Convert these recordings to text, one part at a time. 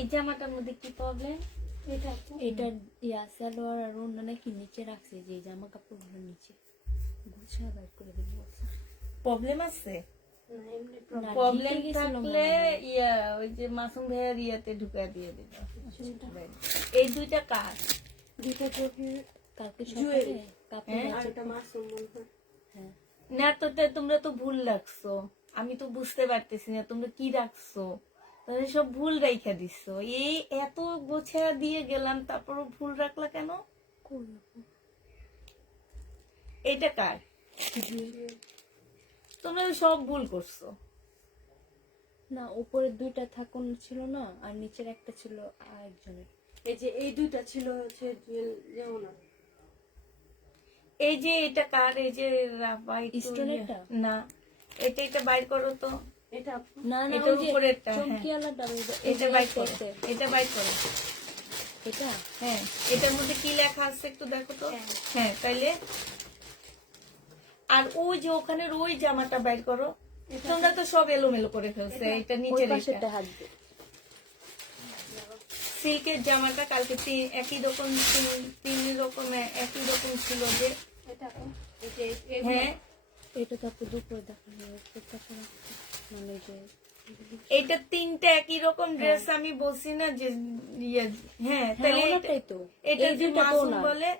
এই জামাটার মধ্যে কি প্রবলেম? এটা সালোয়ার আর ওন্না নাকি নিচে রাখছে, যে জামা কাপড়গুলো নিচে গুছা বাইর করে দিল। প্রবলেম আছে? না, প্রবলেম ঢেকে গেছিল থাকলে মনে হয়। ওই যে মাসুম ভাইয়ের ইয়াতে ঢুকা দিয়ে দিল। এই দুইটা কাজ দুইটা চোখে কালকে সকালে কাপড় হ্যাঁ? আছে। এটা মাসুম মনে হয়। হ্যাঁ, না তো তোমরা তো ভুল রাখছো, আমি তো বুঝতে পারতেছি না তোমরা কি রাখছো। তাহলে সব ভুল রাইখা দিছো। এই এত গোছা দিয়ে গেলাম তারপরও ভুল রাখলা কেন? কই আপু? এটা কার? তোমরা সব ভুল করছো। না, উপরের দুইটা থাকুন ছিল না, আর নিচের একটা ছিল আরেকজনের। এই যে এই দুইটা ছিল হচ্ছে যেমন এই যে এটা কার? এই যে রাফা একটু স্টোনেরটা? না, এটা বাইর করো তো। এটা না না, এটার ওই যে উপরেরটা, হ্যাঁ। চমকিওয়ালাটা, এটা বাইর করো, এটা বাইর করো। এটা হ্যাঁ, এটার মধ্যে কি লেখা আছে একটু দেখো তো। হ্যাঁ, তাইলে আর ওই যে ওখানের ওই জামাটা বাইর করো। তোমরা তো সব এলোমেলো করে ফেলছে। এটা ওই নিচে পাশেরটা হাত দে। সিল্কের জামাটা কালকে একই রকম, তিন রকম একই রকম ছিল যে। এটা এই যে হ্যাঁ, এটা তো আপু দুপুরে দেখানো হয়েছে, মানে যে এটা তিনটা একই রকম ড্রেস। আমি বলছি না যে ইয়ে, হ্যাঁ তাহলে ওনারটাই তো। এটা এই যে দুইটা তো মাসুম ওনার। বলে,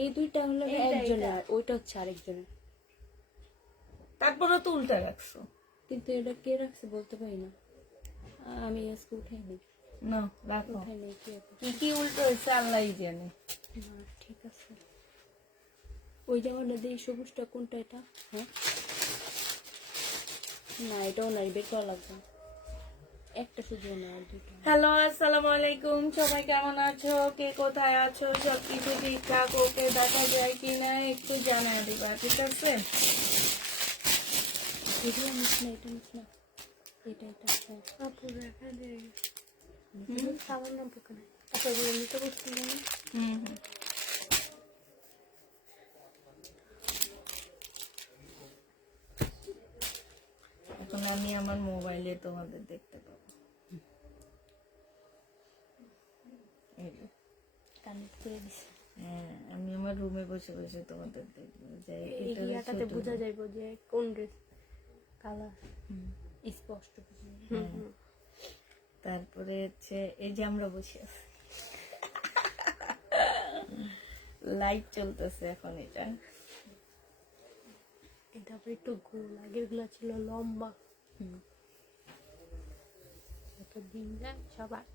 এই দুইটা হলো এইটা, একজনের, এইটা। আর ওইটা হচ্ছে আরেকজনের। তারপরে তো উল্টা রাখছো। কিন্তু এটা কে রাখছে বলতে পারি না, আমি আজকে উঠাই নেই। না রাখো, উঠাই নেই কি আপু? কি কি উল্টো হয়েছে আল্লাহই জানে। না, ঠিক আছে। ওই জামাটা দিয়ে সবুজটা কোনটা? এটা? হ্যাঁ, না এটাও নাই, বের করা লাগবে না। একটা শুধু না, আর দুইটা। হ্যালো, আসসালামু আলাইকুম। সবাই কেমন আছো? কে কোথায় আছো? সবকিছু ঠিকঠাক ওকে দেখা যায় কিনা একটু জানাই দিবা, ঠিক আছে? এগুলো নিস না, এটা নিস না, এটা হ্যাঁ। আপু দেখা যায় সামান্য দোকানে আপু এগুলো নিতে বসছি না। হুম হুম। এখন আমি আমার মোবাইলে তোমাদের দেখতে পাবো। এই যে, কানেক্ট করে দিছি। হ্যাঁ, আমি আমার রুমে বসে বসে তোমাদের দেখবো যে এই এটা ইয়াটাতে ছোট। বোঝা যাইব যে কোন ড্রেস কালার। স্পষ্ট বুঝি। তারপরে হচ্ছে এই যে আমরা বসে আছি, লাইট চলতেছে এখন। এটা এটা আবার একটু গোল, আগের গুলা ছিল লম্বা। এত দিন যায় সবার।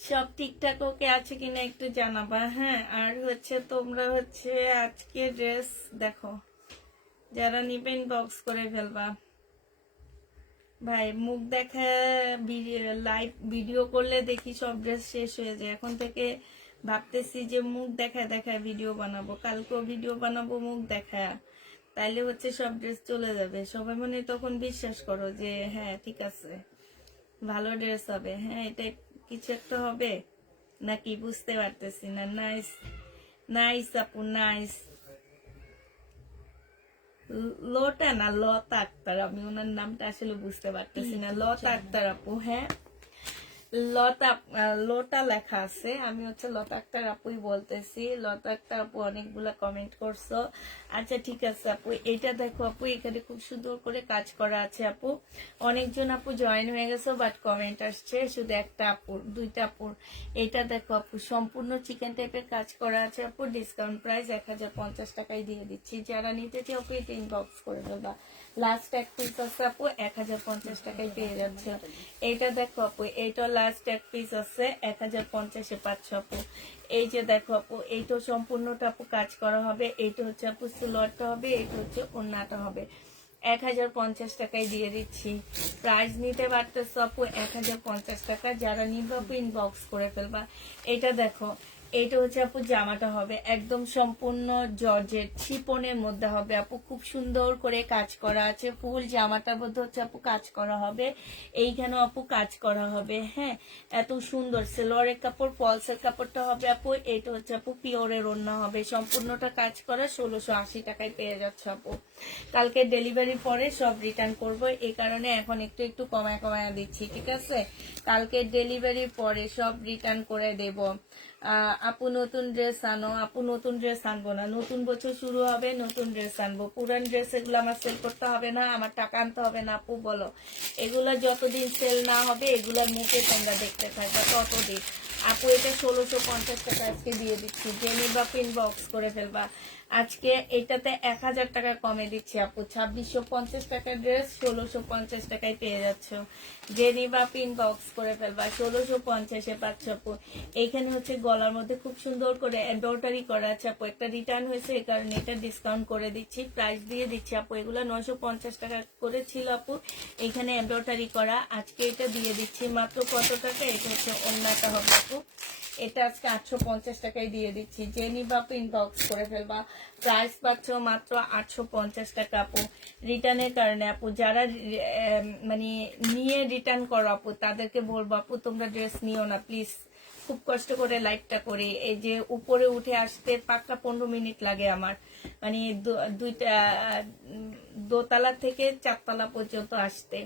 সব ঠিকঠাক ওকে আছে কিনা একটু জানাবা, হ্যাঁ। আর হচ্ছে তোমরা হচ্ছে আজকে ড্রেস দেখো, যারা নিবেন বক্স করে ফেলবা। ভাই মুখ দেখা লাইভ ভিডিও করলে দেখি সব ড্রেস শেষ হয়ে যায়। এখন থেকে ভাবতেছি যে মুখ দেখায় দেখায় ভিডিও বানাবো, কালকেও ভিডিও বানাবো মুখ দেখায়। তাইলে হচ্ছে সব ড্রেস চলে যাবে, সবাই মনে তখন বিশ্বাস করো যে হ্যাঁ ঠিক আছে, ভালো ড্রেস হবে। হ্যাঁ, এটা কিছু একটা হবে নাকি বুঝতে পারতেছি না। নাইস নাইস আপু, নাইস। লতা না লতা আক্তার, আমি ওনার নামটা আসলে বুঝতে পারতেছি না। লতা আক্তার আপু, হ্যাঁ লতা লেখা আছে। আমি হচ্ছে লতা আক্তার আপুই বলতেছি। লতা আক্তার আপু অনেকগুলা কমেন্ট করছো। আচ্ছা ঠিক আছে আপু, এটা দেখো আপু, এখানে খুব সুন্দর করে কাজ করা আছে আপু। অনেকজন আপু জয়েন হয়ে গেছে, বাট কমেন্ট আসছে শুধু একটা আপুর, দুইটা আপুর। এটা দেখো আপু, সম্পূর্ণ চিকেন টাইপের কাজ করা আছে আপু। ডিসকাউন্ট প্রাইস 1050 টাকায় দিয়ে দিচ্ছি। যারা নিতে চাই আপু এটা ইনবক্স করে দেবা। লাস্ট এক পিস আছে আপু, 1050 টাকায় পেয়ে যাচ্ছে। এইটা দেখো আপু, এইটা লাস্ট এক পিস আছে 1050-এ পাচ্ছ আপু। এই যে দেখো আপু, এইটা সম্পূর্ণটা আপু কাজ করা হবে। এইটা হচ্ছে আপু সুলোয়ারটা হবে, এইটা হচ্ছে ওড়নাটা হবে। 1050 টাকায় দিয়ে দিচ্ছি। প্রাইস নিতে পারতেছ আপু 1050 টাকা। যারা নিবে আপু ইনবক্স করে ফেলবা। এটা দেখো, এটা হচ্ছে আপু জামাটা হবে একদম সম্পূর্ণ জর্জেট শিপনের মধ্যে হবে আপু, খুব সুন্দর করে কাজ করা আছে। ফুল জামাটার মধ্যে হচ্ছে আপু কাজ করা হবে, এইখানেও আপু কাজ করা হবে। হ্যাঁ, এত সুন্দর সেলোয়ারের কাপড়, ফলসের কাপড়টা হবে আপু। এটা হচ্ছে আপু পিওরের ওড়না হবে, সম্পূর্ণটা কাজ করা। 1680 টাকায় পেয়ে যাচ্ছে আপু। কালকে ডেলিভারি পরে সব রিটার্ন করব, এই কারণে এখন একটু একটু কমায় কমায় দিচ্ছি, ঠিক আছে? কালকে ডেলিভারি পরে সব রিটার্ন করে দেব। আপু নতুন ড্রেস আনো, আপু নতুন ড্রেস আনবো না, নতুন বছর শুরু হবে নতুন ড্রেস আনবো। পুরান ড্রেস এগুলো আমার সেল করতে হবে না, আমার টাকা আনতে হবে না আপু। বলো, এগুলো যতদিন সেল না হবে এগুলোর মুখে তোমরা দেখতে থাকবা ততদিন। আপু এটা 1650 টাকা আজকে দিয়ে দিচ্ছি, জেনি বা ইনবক্স করে ফেলবা। আজকে এটাতে 1000 টাকা কমে দিচ্ছি আপু। 2650 টাকার ড্রেস 1650 টাকায় পেয়ে যাচ্ছ, জেনি বা ইনবক্স করে ফেলবা। 1650-এ পাচ্ছ আপু। এইখানে হচ্ছে গলার মধ্যে খুব সুন্দর করে এমব্রয়ডারি করা আছে আপু, একটা রিটার্ন হয়েছে এই কারণে এটা ডিসকাউন্ট করে দিচ্ছি, প্রাইস দিয়ে দিচ্ছি আপু। এগুলো 950 টাকা করে ছিল আপু, এইখানে এমব্রয়ডারি করা। আজকে এটা দিয়ে দিচ্ছি মাত্র কত টাকা? এটা হচ্ছে ওড়নাটা হবে আপু, এটা আজকে 850 টাকায় দিয়ে দিচ্ছি, জেনি বা ইনবক্স করে ফেলবা। প্রাইস পাচ্ছ মাত্র 850 টাকা আপু, রিটার্নের কারণে আপু। যারা মানে নিয়ে রিটার্ন করো আপু, তাদেরকে বলবো আপু তোমরা ড্রেস নিও না প্লিজ। খুব কষ্ট করে লাইভটা করি, এই যে উপরে উঠে আসতে পাক্কা 15 মিনিট লাগে আমার, মানে দুইটা দোতলা থেকে 4তলা পর্যন্ত আসতে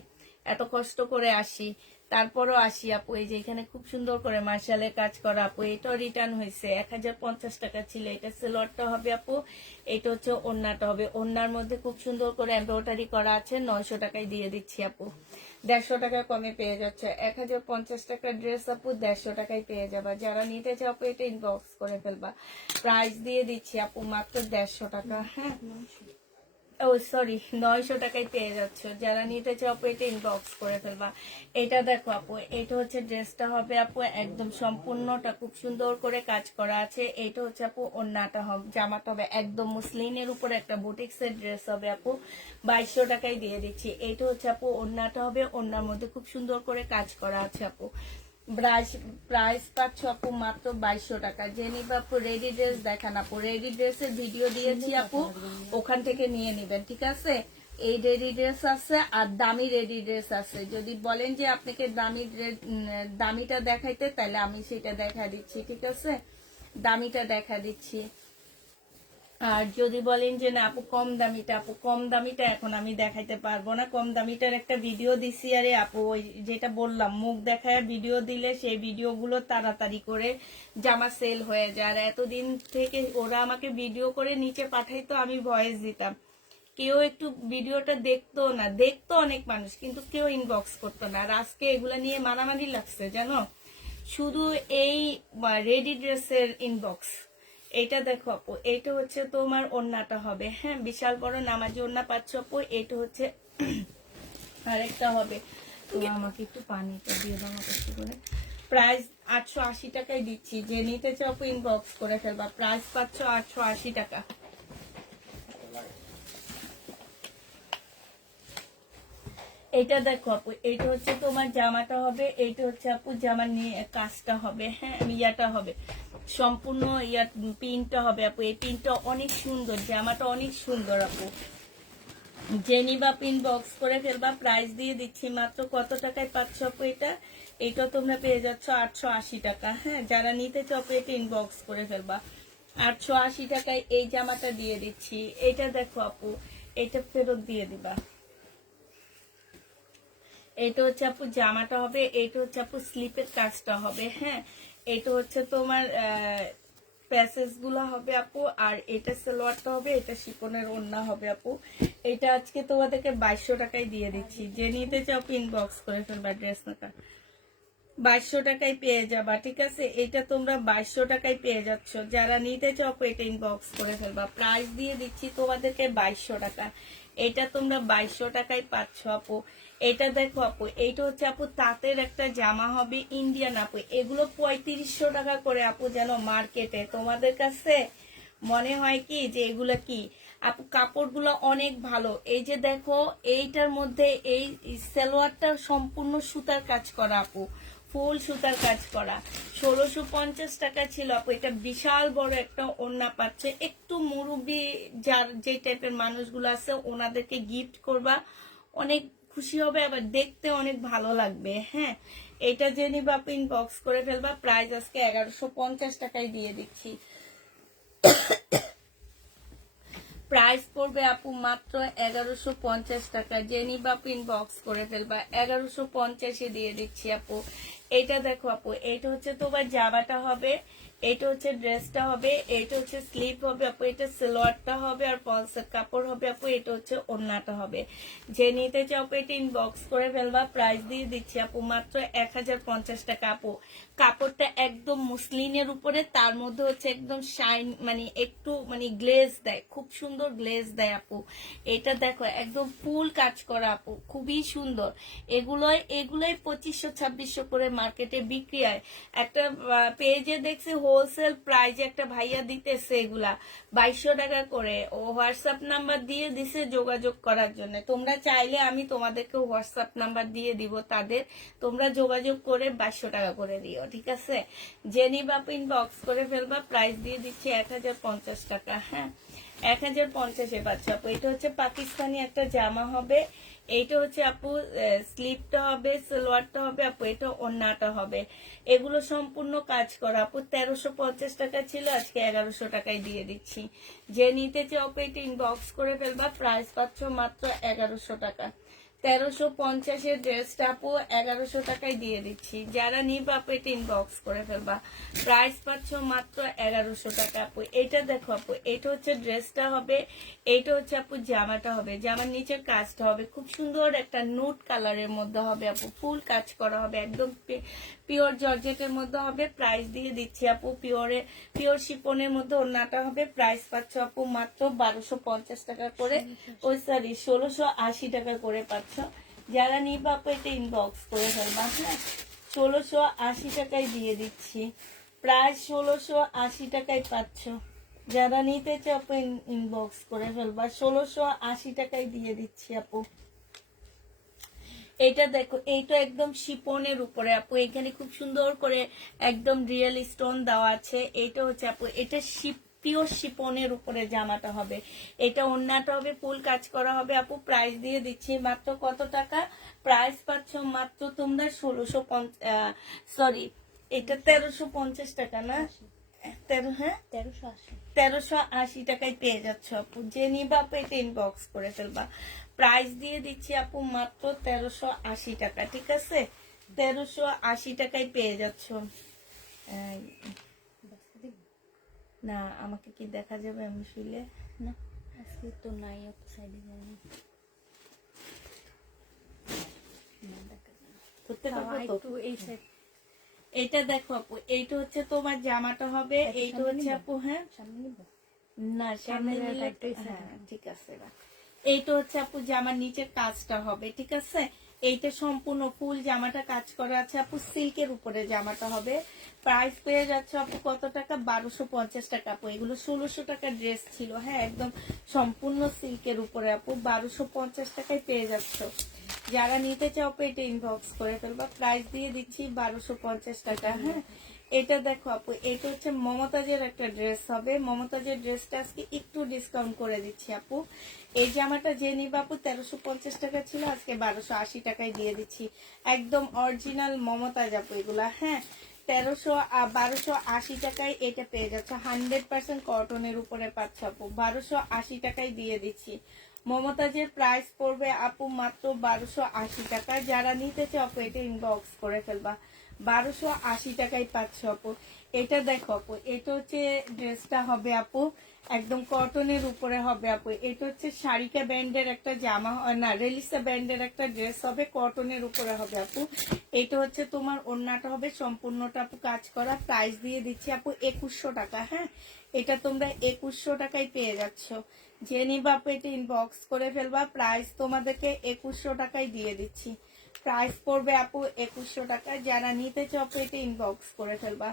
এত কষ্ট করে আসি, তারপরও আসি আপু। এই যে এখানে খুব সুন্দর করে মার্শালের কাজ করা আপু, এটাও রিটার্ন হয়েছে, 1050 টাকা ছিল। এটা সেলোয়ারটা হবে আপু, এটা হচ্ছে ওড়নাটা হবে। ওড়নার মধ্যে খুব সুন্দর করে এমব্রয়ডারি করা আছে, 900 টাকায় দিয়ে দিচ্ছি আপু। 150 টাকা কমে পেয়ে যাচ্ছে, 1050 টাকার ড্রেস আপু 150 টাকায় পেয়ে যাবা। যারা নিতে চাও আপু এটা ইনবক্স করে ফেলবা। প্রাইস দিয়ে দিচ্ছি আপু মাত্র 150 টাকা। হ্যাঁ, ও সরি, 900 টাকায় পেয়ে যাচ্ছ। যারা নিতে চাও আপু এটা ইনবক্স করে ফেলবা। এটা দেখো আপু, এটা হচ্ছে ড্রেসটা হবে আপু, একদম সম্পূর্ণটা খুব সুন্দর করে কাজ করা আছে। এটা হচ্ছে আপু ওড়নাটা হবে, জামাটা হবে একদম মুসলিনের উপরে একটা বুটিক্সের ড্রেস হবে আপু, 2200 টাকায় দিয়ে দিচ্ছি। এটা হচ্ছে আপু ওড়নাটা হবে, ওড়নার মধ্যে খুব সুন্দর করে কাজ করা আছে আপু। প্রাইস পাচ্ছ আপু মাত্র 2200 টাকা। জেনি আপু রেডি ড্রেস দেখান আপু, রেডি ড্রেসের ভিডিও দিয়েছি আপু, ওখান থেকে নিয়ে নিবেন, ঠিক আছে? এই রেডি ড্রেস আছে আর দামি রেডি ড্রেস আছে। যদি বলেন যে আপনাকে দামিটা দেখাইতে, তাহলে আমি সেটা দেখা দিচ্ছি, ঠিক আছে? দামিটা দেখা দিচ্ছি। আর যদি বলেন যে না আপু কম দামিটা, আপু কম দামিটা এখন আমি দেখাইতে পারবো না। কম দামিটার একটা ভিডিও দিছি, আরে আপু ওই যেটা বললাম মুখ দেখায় ভিডিও দিলে সেই ভিডিওগুলো তাড়াতাড়ি করে জামা সেল হয়ে যায়। আর এতদিন থেকে ওরা আমাকে ভিডিও করে নিচে পাঠাইতো, আমি ভয়েস দিতাম, কেউ একটু ভিডিওটা দেখতো না, দেখতো অনেক মানুষ কিন্তু কেউ ইনবক্স করতো না। আর আজকে এগুলা নিয়ে মারামারি লাগছে জানো, শুধু এই রেডি ড্রেসের ইনবক্স। এটা দেখো আপু, এটা হচ্ছে তোমার ওড়নাটা হবে, হ্যাঁ বিশাল বড় নামাজি ওড়না পাচ্ছ আপু। এটা হচ্ছে আরেকটা হবে, তো আমাকে একটু পানিটা দিয়ে দাও আমাকে একটু করে। প্রাইস 880 টাকায় দিচ্ছি, যে নিতে চাও আপু ইনবক্স করে ফেলবা। প্রাইস পাচ্ছ 880 টাকা। এটা দেখো আপু, এটা হচ্ছে তোমার জামাটা হবে, এটা হচ্ছে আপু জামার নিয়ে কাজটা হবে, হ্যাঁ ইয়াটা হবে সম্পূর্ণ ইয়ার পিনটা হবে আপু। এই পিনটা অনেক সুন্দর, জামাটা অনেক সুন্দর আপু। জেনি বা পিন বক্স করে ফেলবা। প্রাইস দিয়ে দিচ্ছি মাত্র কত টাকায় পাচ্ছ আপু এটা তোমরা পেয়ে যাচ্ছ 880 টাকা। হ্যাঁ, যারা নিতে চাও আপু এটা ইনবক্স করে ফেলবা। 880 টাকায় এই জামাটা দিয়ে দিচ্ছি। এটা দেখো আপু, এটা ফেরত দিয়ে দিবা। এটা হচ্ছে আপু জামাটা হবে, এটা হচ্ছে আপু স্লিপের কাজটা হবে। হ্যাঁ, এটা হচ্ছে তোমার প্যাসেজ গুলা হবে আপু, আর এটা সালোয়ারটা হবে, এটা শিপনের ওড়না হবে আপু। এটা আজকে তোমাদেরকে 2200 টাকায় দিয়ে দিচ্ছি, যে নিতে চাও ইনবক্স করে ফেলবা। ড্রেস নাকা 2200 টাকায় পেয়ে যাবা, ঠিক আছে? এটা তোমরা 2200 টাকায় পেয়ে যাচ্ছ। যারা নিতে চাও এটা ইনবক্স করে ফেলবা। প্রাইস দিয়ে দিচ্ছি তোমাদেরকে 2200 টাকা। এটা তোমরা 2200 টাকায় পাচ্ছ আপু। এটা দেখো আপু, এইটা হচ্ছে আপু তাঁতের একটা জামা হবে, ইন্ডিয়ান আপু। এগুলো 3500 টাকা করে আপু, যেন মার্কেটে তোমাদের কাছে মনে হয় কি যে এগুলা কি আপু, কাপড়গুলো অনেক ভালো। এই যে দেখো এইটার মধ্যে এই সালোয়ারটা সম্পূর্ণ সুতার কাজ করা আপু, ফুল সুতার কাজ করা, 1650 টাকা ছিল আপু। এটা বিশাল বড় একটা ওড়না পাচ্ছে, একটু মুরব্বি যার যে টাইপের মানুষগুলো আছে ওনাদেরকে গিফট করবা, অনেক খুশি হবে, আবার দেখতে অনেক ভালো লাগবে। হ্যাঁ, এটা যে নিবা আপু ইনবক্স করে ফেলবা। প্রাইস আজকে 1150 টাকায় দিয়ে দিচ্ছি। প্রাইস পড়বে আপু মাত্র 1150 টাকা। যে নিবা আপু ইনবক্স করে ফেলবা, 1150-এ দিয়ে দিচ্ছি আপু। এটা দেখো আপু, এটা হচ্ছে তোমার জামাটা হবে, এটা হচ্ছে ড্রেসটা হবে, এটা হচ্ছে স্লিপ হবে আপু, এটা সালোয়ারটা হবে আর পলসের কাপড় হবে আপু, এটা হচ্ছে ওড়নাটা হবে। যে নিতে চাও আপু এটা ইনবক্স করে ফেলবা। প্রাইস দিয়ে দিচ্ছি আপু মাত্র 1050 টাকা আপু। কাপড়টা একদম মুসলিনের উপরে, তার মধ্যে হচ্ছে একদম শাইন, মানে একটু মানে গ্লেজ দেয়, খুব সুন্দর গ্লেজ দেয় আপু। এটা দেখো একদম ফুল কাজ করা আপু, খুবই সুন্দর। এগুলোই 2500-2600 করে মার্কেটে বিক্রি হয়। একটা পেজে দেখছি হোলসেল প্রাইজে একটা ভাইয়া দিতেছে এগুলা 2200 টাকা করে। ও হোয়াটসঅ্যাপ নাম্বার দিয়ে দিছে যোগাযোগ করার জন্য। তোমরা চাইলে আমি তোমাদেরকে হোয়াটসঅ্যাপ নাম্বার দিয়ে দিব তাদের, তোমরা যোগাযোগ করে 2200 টাকা করে দিও, ঠিক আছে? জেনি বাপ ইনবক্স করে ফেলবা। প্রাইস দিয়ে দিচ্ছি 1050 টাকা। হ্যাঁ, 1050-এ পাচ্ছ আপু। এটা হচ্ছে পাকিস্তানি একটা জামা হবে, এইটা হচ্ছে আপু স্লিপটা হবে, সালোয়ারটা হবে আপু, এটা ওড়নাটা হবে। এগুলো সম্পূর্ণ কাজ করা আপু। 1350 টাকা ছিল, আজকে 1100 টাকায় দিয়ে দিচ্ছি। যে নিতে চাও আপু এটা ইনবক্স করে ফেলবা। প্রাইস পাচ্ছ মাত্র 1100 টাকা। 1350-এর ড্রেসটা আপু 1100 টাকায় দিয়ে দিচ্ছি। যারা নিবা আপু এটা ইনবক্স করে ফেলবা। প্রাইস পাচ্ছ মাত্র 1100 টাকা আপু। এটা দেখো আপু, এটা হচ্ছে ড্রেসটা হবে, এইটা হচ্ছে আপু জামাটা হবে, জামার নিচের কাজটা হবে খুব সুন্দর একটা নুট কালারের মধ্যে হবে আপু, ফুল কাজ করা হবে, একদম পিওর জর্জেটের মধ্যে হবে। প্রাইস দিয়ে দিচ্ছি আপু পিওর শিপনের মধ্যে ওড়নাটা হবে। প্রাইস পাচ্ছ আপু মাত্র 1250 টাকা করে, ওই সরি 1680 টাকা করে পাচ্ছ। যারা নিবা আপু এটা ইনবক্স করে ফেলবা। হ্যাঁ, 1680 টাকায় দিয়ে দিচ্ছি। প্রায় 1680 টাকায় পাচ্ছ। যারা নিতে চাও আপু ইনবক্স করে ফেলবা। 1680 টাকায় দিয়ে দিচ্ছি আপু। এটা দেখো, এইটা একদম শিপনের উপরে আপু, এখানে খুব সুন্দর করে একদম রিয়েল স্টোন দেওয়া আছে। এটা হচ্ছে আপু, এটা পিওর শিপনের উপরে জামাটা হবে, এটা ওড়নাটা হবে, ফুল কাজ করা হবে আপু। প্রাইস দিয়ে দিচ্ছি মাত্র কত টাকা? প্রাইস পাচ্ছ মাত্র তোমরা 1650, এটা 1350 টাকা না? 1380 টাকায় পেয়ে যাচ্ছ আপু। যে নিবা আপু এটা ইনবক্স করে ফেলবা। প্রাইস দিয়ে দিচ্ছি আপু মাত্র 1380 টাকা, ঠিক আছে? 1380 টাকায় পেয়ে যাচ্ছ। না, আমাকে কি দেখা যাবে আমি শুইলে? না আজকে তো নাই, অত সাইডে যায়নি। করতে পারবো তো? একটু এই সাইড এইটা দেখো আপু, এইটা হচ্ছে তোমার জামাটা হবে, এইটা হচ্ছে আপু, হ্যাঁ সামনে নিব। না সামনে ক্যামেরাটা নিলে একটু এই হ্যাঁ side এ। ঠিক আছে রাখ। এইটা হচ্ছে আপু জামার নিচের কাজটা হবে, ঠিক আছে? এইটা সম্পূর্ণ ফুল জামাটা কাজ করা আছে আপু, সিল্কের উপরে জামাটা হবে। প্রাইস পেয়ে যাচ্ছে আপু কত টাকা? 1250 টাকা আপু। এগুলো 1600 টাকার ড্রেস ছিল, হ্যাঁ একদম সম্পূর্ণ সিল্কের উপরে আপু, 1250 টাকায় পেয়ে যাচ্ছ। যারা নিতে চাও আপু এটা ইনবক্স করে ফেলবা। প্রাইস দিয়ে দিচ্ছি 1250 টাকা। হ্যাঁ, এটা দেখো আপু, এটা হচ্ছে মমতাজের একটা ড্রেস হবে, মমতাজের ড্রেসটা আজকে একটু ডিসকাউন্ট করে দিচ্ছি আপু। এই জামাটা যে নিবা আপু 1350 টাকা ছিল, আজকে 1280 টাকায় দিয়ে দিচ্ছি। একদম অরিজিনাল মমতাজ আপু এগুলা। হ্যাঁ, 1280 টাকায় এটা পেয়ে যাচ্ছে, 100% কটনের উপরে পাচ্ছ আপু। 1280 টাকায় দিয়ে দিচ্ছি। মমতাজের প্রাইস পড়বে আপু মাত্র 1280 টাকা। যারা নিতে চাও আপু এটা ইনবক্স করে ফেলবা। 1280 টাকায় পাচ্ছ আপু। এটা দেখো আপু, এটা হচ্ছে ড্রেসটা হবে আপু, একদম কটনের উপরে হবে আপু। এটা হচ্ছে শারিকা ব্যান্ডের একটা জামা, না রেলিসা ব্যান্ডের একটা ড্রেস হবে, কটনের উপরে হবে আপু। এটা হচ্ছে তোমার ওড়নাটা হবে সম্পূর্ণটা আপু কাজ করা। প্রাইস দিয়ে দিচ্ছি আপু 2100 টাকা। হ্যাঁ, এটা তোমরা 2100 টাকায় পেয়ে যাচ্ছ। যে নিবা আপু এটা ইনবক্স করে ফেলবা। প্রাইস তোমাদেরকে 2100 টাকায় দিয়ে দিচ্ছি। প্রাইস পড়বে আপু 2100 টাকা। যারা নিতে চাও আপু এটা ইনবক্স করে ফেলবা।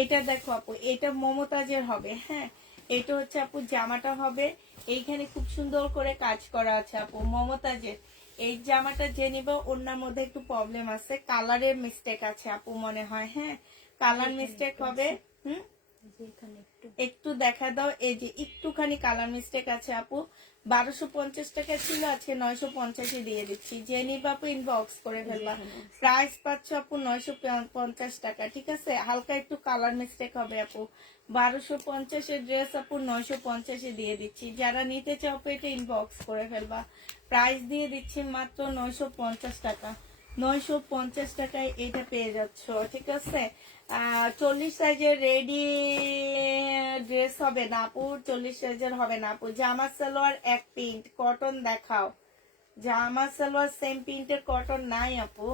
এটা দেখো আপু, এটা মমতাজের হবে। হ্যাঁ, এটা হচ্ছে আপু জামাটা হবে, এইখানে খুব সুন্দর করে কাজ করা আছে আপু মমতাজের। এই জামাটা যে নিব ওনার মধ্যে একটু প্রবলেম আছে, কালারের মিস্টেক আছে আপু মনে হয়। হ্যাঁ কালার মিস্টেক হবে। হুম যে এখানে একটু একটু দেখা দাও, এই যে একটুখানি কালার মিস্টেক আছে আপু। 1250 টাকা ছিল, আজকে 950 দিয়ে দিচ্ছি। যে নিবা আপু ইনবক্স করে ফেলবা। প্রাইস পাচ্ছ আপু 950 টাকা, ঠিক আছে। হালকা একটু কালার মিস্টেক হবে আপু। 1250 ড্রেস আপু 950 দিয়ে দিচ্ছি। যারা নিতে চাও আপু এটা ইনবক্স করে ফেলবা। প্রাইস দিয়ে দিচ্ছি মাত্র 950 টাকা। 950 টাকায় এটা পেয়ে যাচ্ছ, ঠিক আছে। 40 সাইজের রেডি ড্রেস হবে না আপু, 40 সাইজের হবে না আপু। জামা সালোয়ার এক প্রিন্ট কটন দেখাও। জামা সালোয়ার সেম প্রিন্টের কটন নাই আপু।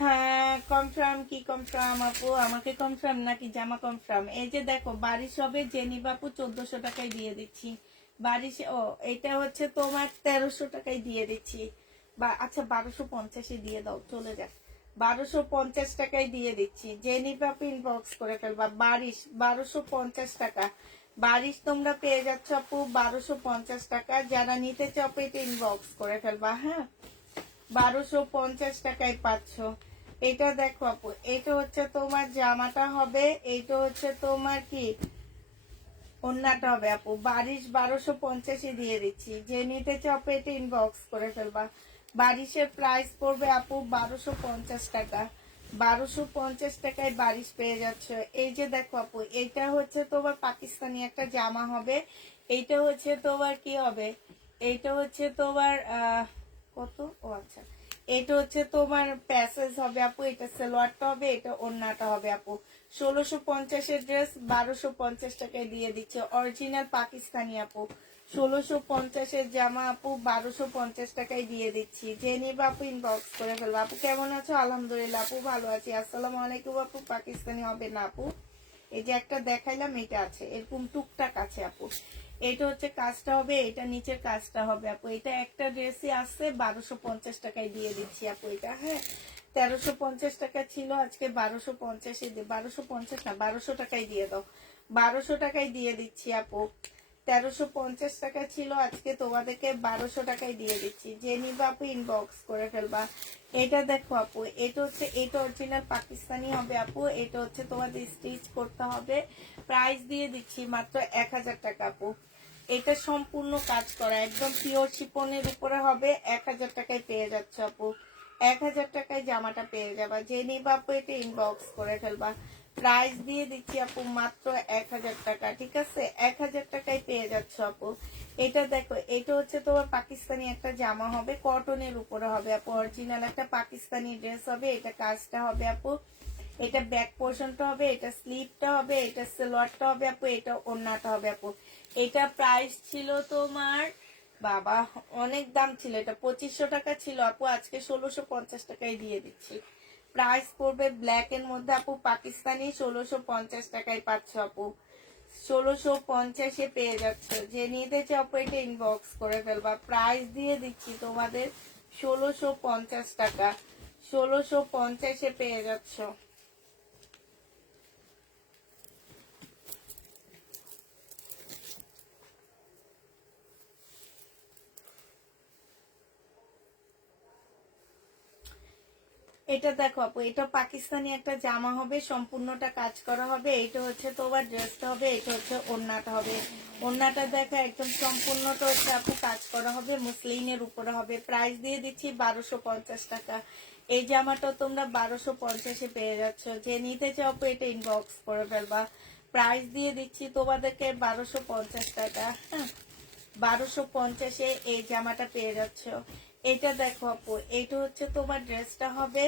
হ্যাঁ কনফার্ম, কি কনফার্ম আপু? আমাকে কনফার্ম নাকি জামা কনফার্ম? এই যে দেখো বারিশ হবে জেনি বাপু 1400 টাকায় দিয়ে দিচ্ছি। বারিশ ও এটা হচ্ছে তোমার 1300 টাকায় দিয়ে দিচ্ছি। বা আচ্ছা 1250 দিয়ে দাও, চলে যাক। 1250 টাকায় দিয়ে দিচ্ছি। জেনি বাপু ইনবক্স করে ফেলবা। বারিশ 1250 টাকা। বারিশ তোমরা পেয়ে যাচ্ছ আপু 1250 টাকা। যারা নিতে চাও আপু এটা ইনবক্স করে ফেলবা। হ্যাঁ 1250 টাকায় পাচ্ছ। এটা দেখো আপু, এটা হচ্ছে তোমার জামাটা হবে, এইটা হচ্ছে তোমার কি ওন্নাটা হবে আপু। বারিশ 1250 দিয়ে দিচ্ছি। যে নিতে চাও আপু এটা ইনবক্স করে ফেলবা। বারিশের প্রাইস পড়বে আপু 1250 টাকা। 1250 টাকায় বারিশ পেয়ে যাচ্ছ। এই যে দেখো আপু, এটা হচ্ছে তোমার পাকিস্তানি একটা জামা হবে। এইটা হচ্ছে তোমার কি হবে, এইটা হচ্ছে তোমার কত, ও আচ্ছা, এটা হচ্ছে তোমার প্যাসেজ হবে আপু। এটা সালোয়ারটা হবে, এটা ওড়নাটা হবে আপু। 1650 ড্রেস 1250 টাকায় দিয়ে দিচ্ছে। অরিজিনাল পাকিস্তানি আপু। 1650 জামা আপু 1250 টাকায় দিয়ে দিচ্ছি। যে নিবা আপু ইনবক্স করে ফেলবো। আপু কেমন আছো? আলহামদুলিল্লাহ আপু ভালো আছি। আসসালামু আলাইকুম আপু। পাকিস্তানি হবে না আপু, এই যে একটা দেখাইলাম এটা আছে, এরকম টুকটাক আছে আপু। এটা হচ্ছে কাজটা হবে, এটা নিচের কাজটা হবে আপু। এটা একটা ড্রেসই আছে 1250 টাকায় দিয়ে দিচ্ছি আপু। এটা হ্যাঁ 1350 টাকা ছিল, আজকে 1250 1250 না 1200 টাকায় দিয়ে দাও। 1200 টাকায় দিয়ে দিচ্ছি আপু। 1350 টাকা ছিল, আজকে তোমাদেরকে 1200 টাকায় দিয়ে দিচ্ছি। যে নিবা আপু ইনবক্স করে ফেলবা। এটা দেখো আপু, এটা হচ্ছে এটা অরিজিনাল পাকিস্তানি হবে আপু। এটা হচ্ছে তোমাদের স্টিচ করতে হবে। প্রাইস দিয়ে দিচ্ছি মাত্র 1000 টাকা আপু। এটা সম্পূর্ণ কাজ করা একদম পিওর শিপনের উপরে হবে। 1000 টাকায় পেয়ে যাচ্ছে আপু। 1000 টাকায় জামাটা পেয়ে যাবা। যে নিবা আপু এটা ইনবক্স করে ফেলবা। প্রাইস দিয়ে দিচ্ছি আপু মাত্র 1000 টাকা, ঠিক আছে। 1000 টাকায় পেয়ে যাচ্ছ আপু। এটা দেখো, এটা হচ্ছে তোমার পাকিস্তানি একটা জামা হবে, কটনের উপরে হবে আপু। অরিজিনাল একটা পাকিস্তানি ড্রেস হবে। এটা কাজটা হবে আপু। এটা ব্যাক পোর্শনটা হবে, এটা স্লিভটা হবে, এটা সালোয়ারটা হবে আপু, এটা ওড়নাটা হবে আপু। এটা প্রাইস ছিল তোমার বাবা অনেক দাম ছিল, এটা 2500 টাকা ছিল আপু, আজকে 1650 টাকায় দিয়ে দিচ্ছি। প্রাইস পড়বে ব্ল্যাক এর মধ্যে আপু, পাকিস্তানি 1650 টাকায় পাচ্ছ আপু। 1650 পেয়ে যাচ্ছে। যে নিতে চাও আপু এটা ইনবক্স করে ফেলবা। প্রাইস দিয়ে দিচ্ছি তোমাদের 1650 টাকা। 1650 পেয়ে যাচ্ছ। এটা দেখো আপু, এটা পাকিস্তানি একটা জামা হবে, সম্পূর্ণটা কাজ করা হবে। এটা হচ্ছে তোমার ড্রেসটা হবে, এটা হচ্ছে ওড়নাটা হবে। ওড়নাটা দেখো একদম সম্পূর্ণটা হচ্ছে আপু কাজ করা হবে, মুসলিনের উপরে হবে। প্রাইস দিয়ে দিচ্ছি 1250 টাকা। এই জামাটা তোমরা 1250 পেয়ে যাচ্ছ। যে নিতে চাও আপু এটা ইনবক্স করে ফেলবা। প্রাইস দিয়ে দিচ্ছি তোমাদেরকে 1250 টাকা। হ্যাঁ 1250 এই জামাটা পেয়ে যাচ্ছ। এটা দেখো আপু, এটা হচ্ছে তোমার ড্রেসটা হবে,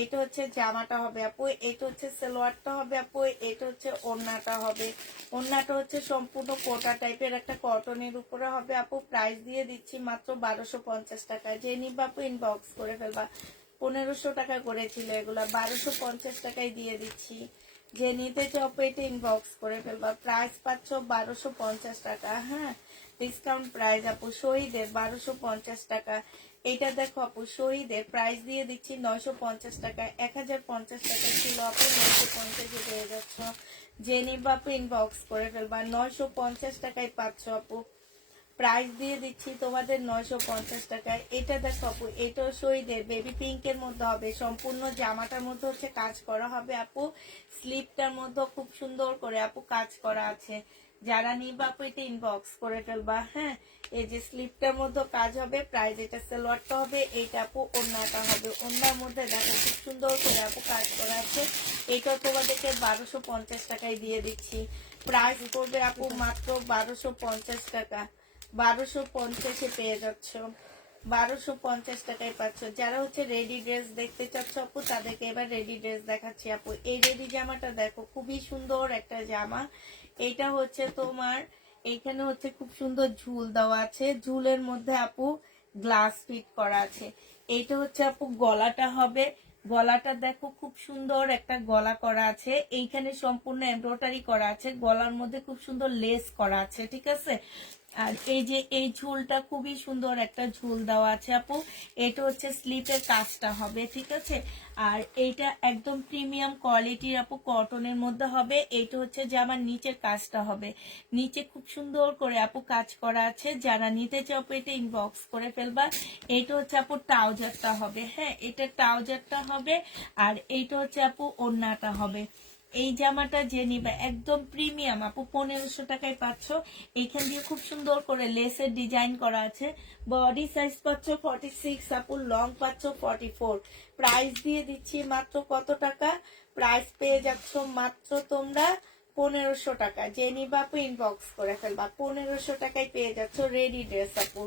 এটা হচ্ছে জামাটা হবে আপু, এটা হচ্ছে সালোয়ারটা হবে আপু, এটা হচ্ছে ওড়নাটা হবে। ওড়নাটা হচ্ছে সম্পূর্ণ কোটা টাইপের একটা কটনের উপরে হবে আপু। প্রাইস দিয়ে দিচ্ছি মাত্র 1250 টাকা। যে নিবা আপু ইনবক্স করে ফেলবা। 1500 টাকা করেছিল এগুলা, 1250 টাকায় দিয়ে দিচ্ছি। যে নিতে চাও আপু এটা ইনবক্স করে ফেলবা। প্রাইস পাচ্ছ 1250 টাকা। হ্যাঁ ডিসকাউন্ট প্রাইস আপু, শহীদের 1250 টাকা। এটা দেখো আপু, শহীদের প্রাইস দিয়ে দিচ্ছি 950 টাকা। 1050 টাকা ছিল আপু, 950 পেয়ে যাচ্ছ। যে নিবা আপু ইনবক্স করে ফেলবা। 950 টাকায় পাচ্ছ আপু। প্রাইস দিয়ে দিচ্ছি তোমাদের 950 টাকায়। এটা দেখো আপু, এটাও শহীদের বেবি পিঙ্কের মধ্যে হবে, সম্পূর্ণ জামাটার মধ্যে হচ্ছে কাজ করা হবে আপু, স্লিপটার মধ্যে খুব সুন্দর করে আপু কাজ করা আছে। যারা নিবা আপু এটা ইনবক্স করে ফেলবা। হ্যাঁ, এই যে স্লিপটার মধ্যে কাজ হবে, প্রাইস এটা সালোয়ারটা হবে, এইটা আপু ওড়নাটা হবে। ওড়নার মধ্যে দেখো খুব সুন্দর করে আপু কাজ করা আছে। এটা তোমাদেরকে 1250 টাকায় দিয়ে দিচ্ছি। প্রাইস করবে আপু মাত্র 1250 টাকা। 1250-এ পেয়ে যাচ্ছ, 1250 টাকায় পাচ্ছ। যারা হচ্ছে রেডি ড্রেস দেখতে চাচ্ছ আপু, তাদেরকে এবার রেডি ড্রেস দেখাচ্ছি আপু। এই রেডি জামাটা দেখো, খুবই সুন্দর একটা জামা। এইটা হচ্ছে তোমার, এইখানে হচ্ছে খুব সুন্দর ঝুল দেওয়া আছে, ঝুলের মধ্যে আপু গ্লাস ফিট করা আছে। এইটা হচ্ছে আপু গলাটা হবে, গলাটা দেখো খুব সুন্দর একটা গলা করা আছে, এইখানে সম্পূর্ণ এমব্রয়ডারি করা আছে, গলার মধ্যে খুব সুন্দর লেস করা আছে, ঠিক আছে। আর এই যে এই ঝুলটা খুবই সুন্দর একটা ঝুল দেওয়া আছে আপু। এটা হচ্ছে স্লিপের কাজটা হবে, ঠিক আছে। আর এইটা একদম প্রিমিয়াম কোয়ালিটির আপু, কটনের মধ্যে হবে। এইটা হচ্ছে যে আমার নিচের কাজটা হবে, নিচে খুব সুন্দর করে আপু কাজ করা আছে। যারা নিতে চাও আপু এটা ইনবক্স করে ফেলবা। এইটা হচ্ছে আপু ট্রাউজারটা হবে, হ্যাঁ এটা ট্রাউজারটা হবে। আর এইটা হচ্ছে আপু ওড়নাটা হবে। এই জামাটা যে নিবে একদম প্রিমিয়াম আপু, 1500 টাকায় পাচ্ছ। এইখান দিয়ে খুব সুন্দর করে লেসের ডিজাইন করা আছে। বডি সাইজ পাচ্ছ 46 আপু, লং পাচ্ছ 44। প্রাইস দিয়ে দিচ্ছি মাত্র কত টাকা? প্রাইস পেয়ে যাচ্ছ মাত্র তোমরা 1500 টাকা। যে নিবা আপু ইনবক্স করে ফেলবা, 1500 টাকায় পেয়ে যাচ্ছ রেডি ড্রেস আপু।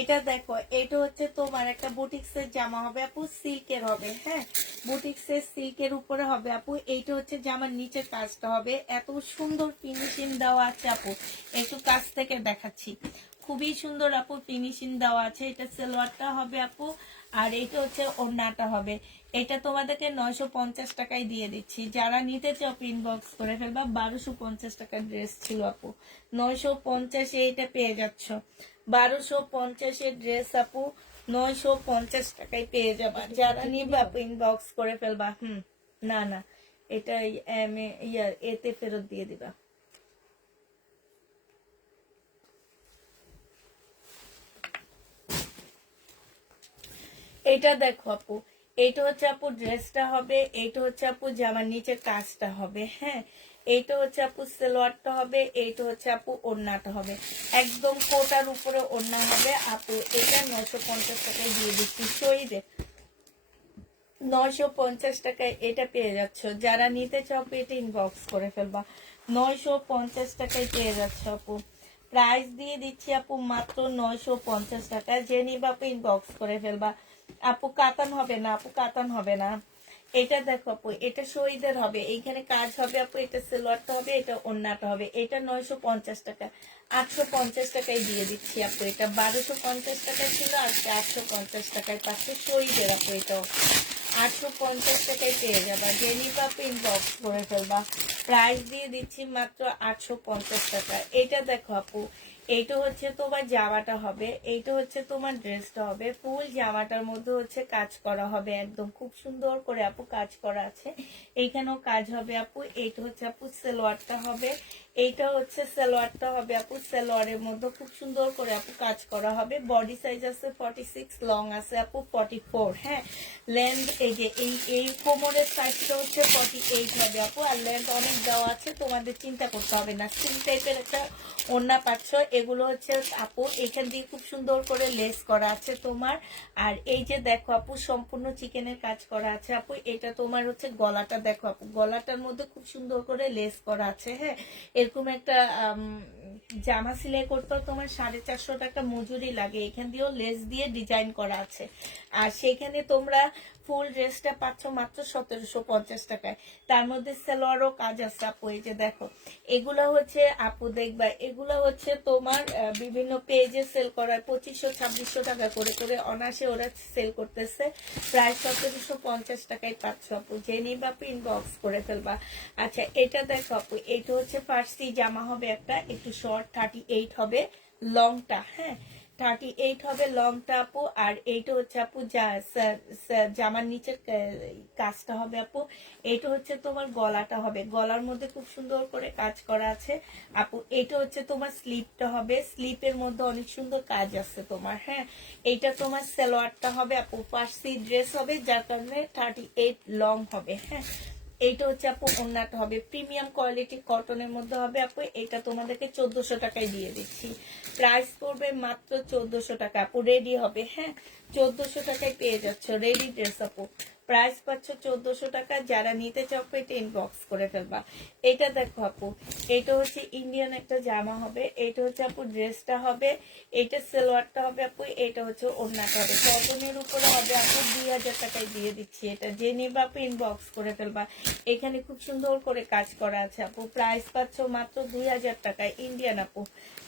এটা দেখো, এটা হচ্ছে তোমার একটা বুটিক্সের জামা হবে আপু, সিল্কের হবে। হ্যাঁ, বুটিক্সের সিল্কের উপরে হবে আপু। এইটা হচ্ছে জামার নিচের কাজটা হবে, এত সুন্দর ফিনিশিং দেওয়া আছে আপু। একটু কাছ থেকে দেখাচ্ছি, খুবই সুন্দর আপু ফিনিশিং দেওয়া আছে। এটা সালোয়ারটা হবে আপু, আর এটা হচ্ছে ওড়নাটা হবে। এটা তোমাদেরকে 950 টাকায় দিয়ে দিচ্ছি। যারা নিতে চাও ইনবক্স করে ফেলবা। 1250 টাকার ড্রেস ছিল আপু, 950-এ এটা পেয়ে যাচ্ছ। 1250-এর ড্রেস আপু 950 টাকায় পেয়ে যাবা। যারা নিবে আপু ইনবক্স করে ফেলবা। না না, এটা এতে ফেরত দিয়ে দিবা। এটা দেখো আপু, এইটা হচ্ছে আপু ড্রেসটা হবে, এইটা হচ্ছে আপু জামার নিচের কাজটা হবে। হ্যাঁ, এইটা হচ্ছে আপু সালোয়ারটা হবে, এইটা হচ্ছে আপু ওড়নাটা হবে, একদম কোটার উপরে ওড়না হবে আপু। এটা 950 টাকায় দিয়ে দিচ্ছি শহীদে, 950 টাকায় এটা পেয়ে যাচ্ছ। যারা নিতে চাও এটা ইনবক্স করে ফেলবা। 950 টাকায় পেয়ে যাচ্ছ আপু। প্রাইস দিয়ে দিচ্ছি আপু মাত্র 950 টাকা। যে নিবা আপু ইনবক্স করে ফেলবা। আপু কাতান হবে না, আপু কাতান হবে না। এটা দেখো আপু, এটা শহীদের হবে, এইখানে কাজ হবে আপু। এটা সালোয়ারটা হবে, এটা ওড়নাটা হবে। এটা 950 টাকা, 850 টাকায় দিয়ে দিচ্ছি আপু। এটা 1250 টাকা ছিল, আজকে 850 টাকায় পাচ্ছে শহীদের আপু। এটাও 850 টাকায় পেয়ে যাবা। যে নিবা আপু ইনবক্স করে ফেলবা। প্রাইস দিয়ে দিচ্ছি মাত্র 850 টাকা। এটা দেখো আপু, এইটা হচ্ছে তোমার জামাটা হবে, এইটা হচ্ছে তোমার ড্রেসটা হবে। ফুল জামাটার মধ্যে হচ্ছে কাজ করা হবে, একদম খুব সুন্দর করে আপু কাজ করা আছে। এইখানেও কাজ হবে আপু। এইটা হচ্ছে আপু সালোয়ারটা হবে, এইটা হচ্ছে সালোয়ারটা হবে আপু। সালোয়ারের মধ্যে খুব সুন্দর করে আপু কাজ করা হবে। বডি সাইজ আছে 46, লং আছে আপু 44। হ্যাঁ, লেন্থ এই যে এই কোমরের সাইজটা হচ্ছে 48 হবে আপু। আর লেন্থ অনেক দেওয়া আছে, তোমাদের চিন্তা করতে হবে না। সিল টাইপের একটা ওড়না পাচ্ছ। এগুলো হচ্ছে আপু এখান দিয়ে খুব সুন্দর করে লেস করা আছে তোমার। আর এই যে দেখো আপু, সম্পূর্ণ চিকেনের কাজ করা আছে আপু। এটা তোমার হচ্ছে গলাটা দেখো আপু, গলাটার মধ্যে খুব সুন্দর করে লেস করা আছে। হ্যাঁ, এরকম একটা জামা সেলাই করতে তোমার 450 টাকা মজুরি লাগে। এখান দিয়েও লেস দিয়ে ডিজাইন করা আছে। আর সেখানে তোমরা ফুল ড্রেসটা পাচ্ছ মাত্র 1750 টাকায়। তার মধ্যে সালোয়ারও কাজ আছে আপু। এই যে দেখো, এগুলো হচ্ছে আপু দেখবা, এগুলো হচ্ছে তোমার বিভিন্ন পেজে সেল করা 2500-2600 টাকা করে করে অনায়াসে ওরা সেল করতেছে। প্রায় 1750 টাকায় পাচ্ছ আপু। যে নিবা আপু ইনবক্স করে ফেলবা। আচ্ছা, এটা দেখো আপু, এটা হচ্ছে ফার্সি জামা হবে একটা, একটু শর্ট 38 হবে লংটা। হ্যাঁ, 38 হবে লংটা আপু, আর এইটা হচ্ছে আপু জামার নিচের কাজটা হবে আপু। এইটা হচ্ছে তোমার গলাটা হবে, গলার মধ্যে খুব সুন্দর করে কাজ করা আছে আপু। এইটা হচ্ছে তোমার স্লিপটা হবে, স্লিপের মধ্যে অনেক সুন্দর কাজ আছে তোমার। হ্যাঁ, এইটা তোমার সালোয়ারটা হবে আপু, ফার্সি ড্রেস হবে যার কারণে 38 লং হবে। হ্যাঁ, এইটা হচ্ছে আপু ওন্নাটা হবে প্রিমিয়াম কোয়ালিটি কটনের মধ্যে হবে আপু। এটা তোমাদেরকে 1400 টাকায় দিয়ে দিচ্ছি, প্রাইস করবে মাত্র 1400 টাকা আপু। রেডি হবে, হ্যাঁ 1400 টাকায় পেয়ে যাচ্ছ রেডি ড্রেস আপু। প্রাইস পাচ্ছ 1400 টাকা। যারা নিতে চাও এটা ইনবক্স করে ফেলবা। এটা দেখো আপু, এটা হচ্ছে ইন্ডিয়ান একটা জামা হবে, এটা হচ্ছে আপু ড্রেসটা হবে, এটা সালোয়ারটা হবে আপু, এটা হচ্ছে ওড়নাটা হবে, কটনের উপরে হবে আপু। 2000 টাকায় দিয়ে দিচ্ছি এটা, যে নিবা আপু ইনবক্স করে ফেলবা। এখানে খুব সুন্দর করে কাজ করা আছে আপু। প্রাইস পাচ্ছ মাত্র 2000 টাকায়, ইন্ডিয়ান আপু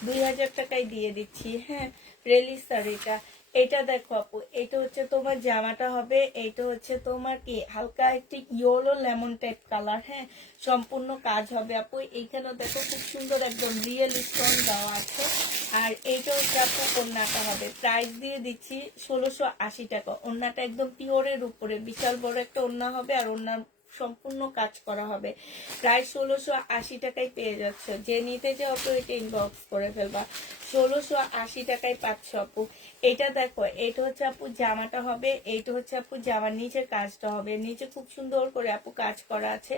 2000 টাকায় দিয়ে দিচ্ছি। হ্যাঁ, রেলি স্যার এটা দেখো আপু, এটা হচ্ছে তোমার জামাটা হবে, এটা হচ্ছে তোমার কি হালকা একটি ইয়েলো লেমন টাইপ কালার। হ্যাঁ, সম্পূর্ণ কাজ হবে আপু। এইখানে দেখো খুব সুন্দর একদম রিয়েল স্টোন দেওয়া আছে। আর এইটা হচ্ছে আপু ওড়নাটা হবে, প্রাইস দিয়ে দিচ্ছি 1680 টাকা। ওড়নাটা একদম পিওরের উপরে বিশাল বড় একটা ওড়না হবে, আর ওড়নার সম্পূর্ণ কাজ করা হবে। প্রায় 1680 টাকায় পেয়ে যাচ্ছে, যে নিতে চাও আপু এটা ইনবক্স করে ফেলবা। 1680 টাকায় পাচ্ছ আপু। এটা দেখো, এটা হচ্ছে আপু জামাটা হবে, এইটা হচ্ছে আপু জামার নিচের কাজটা হবে, নিচে খুব সুন্দর করে আপু কাজ করা আছে।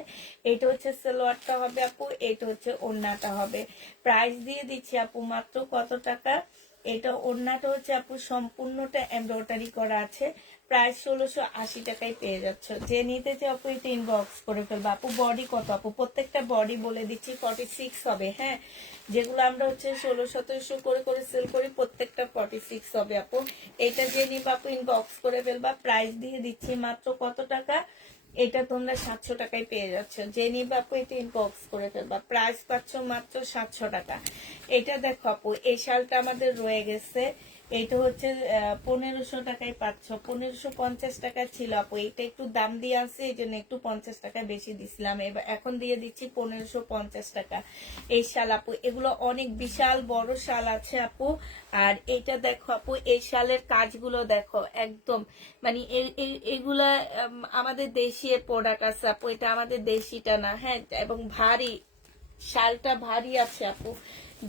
এটা হচ্ছে সালোয়ারটা হবে আপু, এটা হচ্ছে ওড়নাটা হবে। প্রাইস দিয়ে দিচ্ছি আপু মাত্র কত টাকা? এটা ওড়নাটা হচ্ছে আপু সম্পূর্ণটা এমব্রয়ডারি করা আছে, প্রাইস 1680 টাকায় পেয়ে যাচ্ছ। যে নিতে চাও আপু এটা ইনবক্স করে ফেলবা আপু। বডি কত আপু? প্রত্যেকটা বডি বলে দিচ্ছি 46 হবে। হ্যাঁ, যেগুলো আমরা হচ্ছে 1600-1700 করে করে সেল করি, প্রত্যেকটা 46 হবে আপু। এটা যে নিবা আপু ইনবক্স করে ফেলবা। প্রাইস দিয়ে দিচ্ছি মাত্র কত টাকা? এটা তোমরা 700 টাকায় পেয়ে যাচ্ছ, যে নিবা আপু এটা ইনবক্স করে ফেলবা। প্রাইস পাচ্ছ মাত্র 700 টাকা। এটা দেখো আপু, এই শালটা আমাদের রয়ে গেছে, এটা হচ্ছে 1500 টাকায় পাচ্ছ। 1550 টাকা ছিল আপু, এটা একটু দাম দিয়ে আছে, এই জন্য একটু 50 টাকা বেশি দিছিলাম। এবার এখন দিয়ে দিচ্ছি 1550 টাকা। এই শাল আপু, এগুলো অনেক বিশাল বড় শাল আছে আপু। আর এটা দেখো আপু, এই শালের কাজগুলো দেখো একদম মানে এগুলা আমাদের দেশীয় প্রোডাক্ট আছে আপু, এটা আমাদের দেশিটা না। হ্যাঁ, এবং ভারী শালটা ভারী আছে আপু।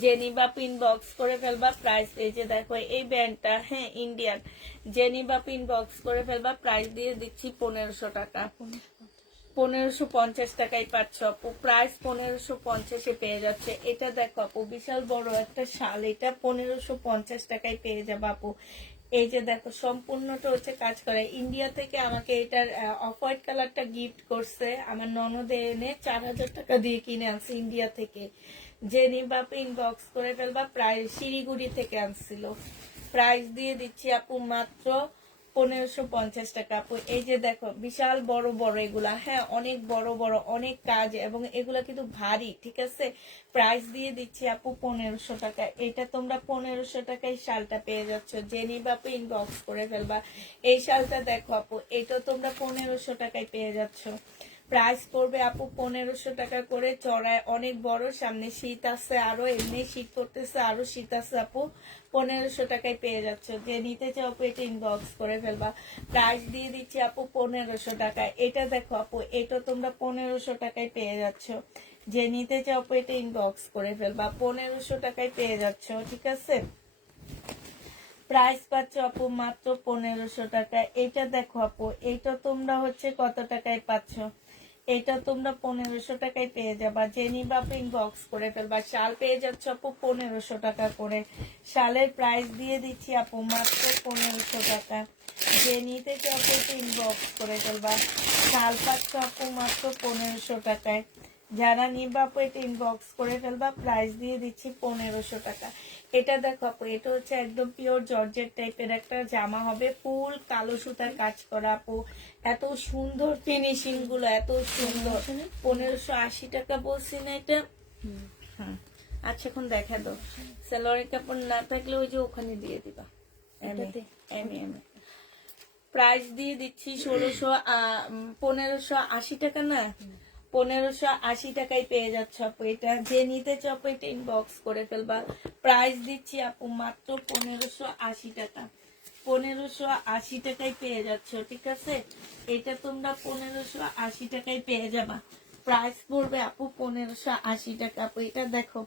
যে নিবা ইনবক্স করে ফেলবা। প্রাইস এই যে দেখো এই ব্যান্ডটা, হ্যাঁ ইন্ডিয়ান, যে নিবা ইনবক্স করে ফেলবা। প্রাইস দিয়ে দিচ্ছি 1500 টাকা, 1550 টাকায় পাচ্ছ আপু। প্রাইস 1550-এ পেয়ে যাচ্ছে। এটা দেখো আপু, বিশাল বড় একটা শাল, এটা 1550 টাকায় পেয়ে যাবে আপু। এই যে দেখো সম্পূর্ণটা হচ্ছে কাজ করে। ইন্ডিয়া থেকে আমাকে এটার অফ হোয়াইট কালারটা গিফট করছে আমার ননদে, এনে 4000 টাকা দিয়ে কিনে আনছে ইন্ডিয়া থেকে। যে নিবা ইনবক্স করে ফেলবা। প্রায় শিলিগুড়ি থেকে আনছিল। প্রাইস দিয়ে দিচ্ছি আপু মাত্র 1550 টাকা আপু। এই যে দেখো বিশাল বড় বড় এগুলা, হ্যাঁ অনেক বড় বড়, অনেক কাজ, এবং এগুলা কিন্তু ভারী, ঠিক আছে। প্রাইস দিয়ে দিচ্ছি আপু 1500 টাকা। এটা তোমরা 1500 টাকায় শালটা পেয়ে যাচ্ছ, যে নিবা আপু ইনবক্স করে ফেলবা। এই শালটা দেখো আপু, এটা তোমরা 1500 টাকায় পেয়ে যাচ্ছ। প্রাইস পড়বে আপু 1500 টাকা করে। চড়ায় অনেক বড়, সামনে শীত আছে, আরো এমনি শীত করতেছে, আরো শীত আছে আপু। 1500 টাকায় পেয়ে যাচ্ছ, যে নিতে চাও আপু এটা ইনবক্স করে ফেলবা। প্রাইস দিয়ে দিচ্ছি আপু 1500 টাকায়। এটা দেখো আপু, এটা তোমরা 1500 টাকায় পেয়ে যাচ্ছ, যে নিতে চাও আপু এটা ইনবক্স করে ফেলবা। 1500 টাকায় পেয়ে যাচ্ছ, ঠিক আছে। প্রাইস পাচ্ছ আপু মাত্র 1500 টাকা। এটা দেখো আপু, এটা তোমরা হচ্ছে কত টাকায় পাচ্ছ? এটা তোমরা 1500 টাকায় পেয়ে যাবা, যে নিবা আপু ইনবক্স করে ফেলবা। শাল পেয়ে যাচ্ছ আপু 1500 টাকা করে। শালের প্রাইস দিয়ে দিচ্ছি আপু মাত্র 1500 টাকা, যে নিতে চাও আপু এটা ইনবক্স করে ফেলবা। শাল পাচ্ছ আপু মাত্র 1500 টাকায়। যারা নিবা আপু এটা ইনবক্স করে ফেলবা। প্রাইস দিয়ে দিচ্ছি 1500 টাকা। এটা দেখো আপু, এটা হচ্ছে একদম পিওর জর্জেট টাইপের একটা জামা হবে, ফুল কালো সুতার কাজ করা আপু। এত সুন্দর ফিনিশিং গুলো, এত সুন্দর। 1580 টাকা বলছি না এটা? হ্যাঁ, আচ্ছা এখন দেখা দাও। সালোয়ারের কাপড় না থাকলে ওই যে ওখানে দিয়ে দিবা। প্রাইস দিয়ে দিচ্ছি 1580 টাকা না, 1580 টাকায় পেয়ে যাচ্ছ আপু। এটা যে নিতে চাও আপু এটা ইনবক্স করে ফেলবা। প্রাইস দিচ্ছি আপু মাত্র 1580 টাকা। 1580 টাকায় পেয়ে যাচ্ছ, ঠিক আছে। এটা তোমরা 1580 টাকায় পেয়ে যাবা। প্রাইস পড়বে আপু 1580 টাকা। আপু এটা দেখো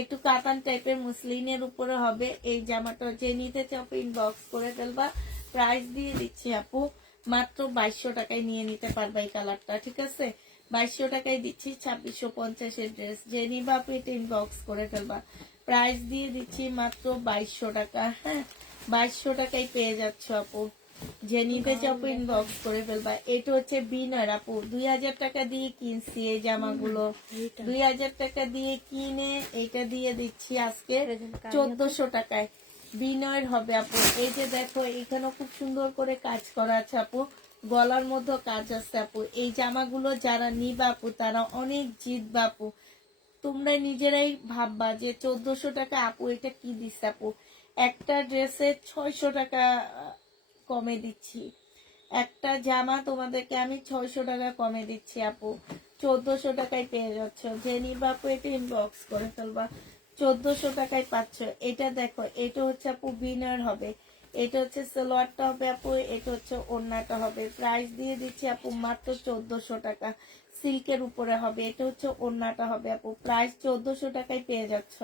একটু কাতান টাইপের মুসলিনের উপরে হবে এই জামাটা। যে নিতে চাও আপু ইনবক্স করে ফেলবা। প্রাইস দিয়ে দিচ্ছি আপু মাত্র 2200 টাকায় নিয়ে নিতে পারবা এই কালারটা, ঠিক আছে। 2200 টাকায় দিচ্ছি 2650 এর ড্রেস। যে নিবা আপু এটা ইনবক্স করে ফেলবা। প্রাইস দিয়ে দিচ্ছি মাত্র 2200 টাকা। হ্যাঁ, 2200 টাকায় পেয়ে যাচ্ছ আপু। যে নিতে চাও আপু ইনবক্স করে ফেলবা। এটা হচ্ছে বিনার আপু, 2000 টাকা দিয়ে কিনছি এই জামাগুলো। 2000 টাকা দিয়ে কিনে এটা দিয়ে দিচ্ছি আজকে 1400 টাকায়। বিনয়ের হবে আপু। এই যে দেখো এখানে খুব সুন্দর করে কাজ করা আছে আপু, গলার মধ্যে কাজ আছে আপু। এই জামাগুলো যারা নিবা আপু তারা অনেক জিতবা আপু। তোমরা নিজেরাই ভাববা যে 1400 টাকা আপু এটা কি দিচ্ছে আপু। একটা ড্রেসে 600 টাকা কমে দিচ্ছি। একটা জামা তোমাদেরকে আমি 600 টাকা কমে দিচ্ছি আপু। 1400 টাকায় পেয়ে যাচ্ছ। যে নিবা আপু এটা ইনবক্স করে ফেলবা। 1400 টাকায় পাচ্ছ। এটা দেখো এটা হচ্ছে আপু বিনার হবে। এটা হচ্ছে সালোয়ারটা হবে আপু, এটা হচ্ছে ওড়নাটা হবে। প্রাইস দিয়ে দিচ্ছি আপু মাত্র 1400 টাকা। সিল্কের উপরে হবে। এটা হচ্ছে ওড়নাটা হবে আপু। প্রাইস 1400 টাকায় পেয়ে যাচ্ছ।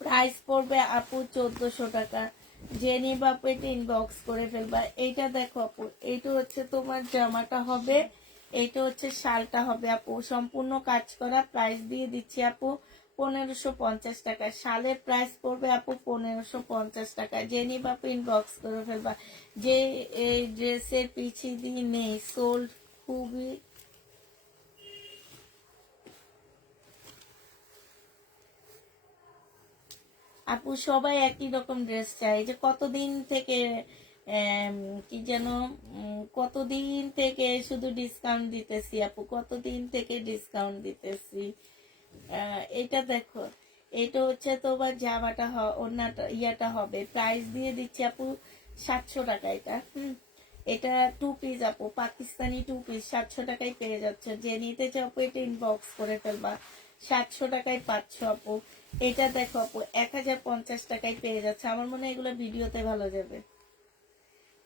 প্রাইস পড়বে আপু 1400 টাকা। যে নিবা আপু এটা ইনবক্স করে ফেলবা। এইটা দেখো আপু, এইটা হচ্ছে তোমার জামাটা হবে, এইটা হচ্ছে শালটা হবে আপু, সম্পূর্ণ কাজ করা। প্রাইস দিয়ে দিচ্ছি আপু 1550 টাকা। শালের প্রাইস পড়বে আপু 1550 টাকা। যে নিবা আপু ইনবক্স করে ফেলবা। যে এই ড্রেসের পিছিয়ে দিয়ে নেই সোল্ড, খুবই আপু সবাই একই রকম ড্রেস চাই। যে কতদিন থেকে কি যেন কতদিন থেকে শুধু ডিসকাউন্ট দিতেছি আপু, কতদিন থেকে ডিসকাউন্ট দিতেছি। এটা দেখো এটা হচ্ছে তোমার জামাটা ওড়নাটা ইয়াটা হবে। প্রাইস দিয়ে দিচ্ছি আপু 700 টাকা। এটা এটা 2 পিস আপু, পাকিস্তানি 2 পিস 700 টাকায় পেয়ে যাচ্ছে। যে নিতে চাও আপু এটা ইনবক্স করে ফেলবা। 700 টাকায় পাচ্ছ আপু। এটা দেখো আপু 1050 টাকায় পেয়ে যাচ্ছে। আমার মনে হয় এগুলো ভিডিওতে ভালো যাবে।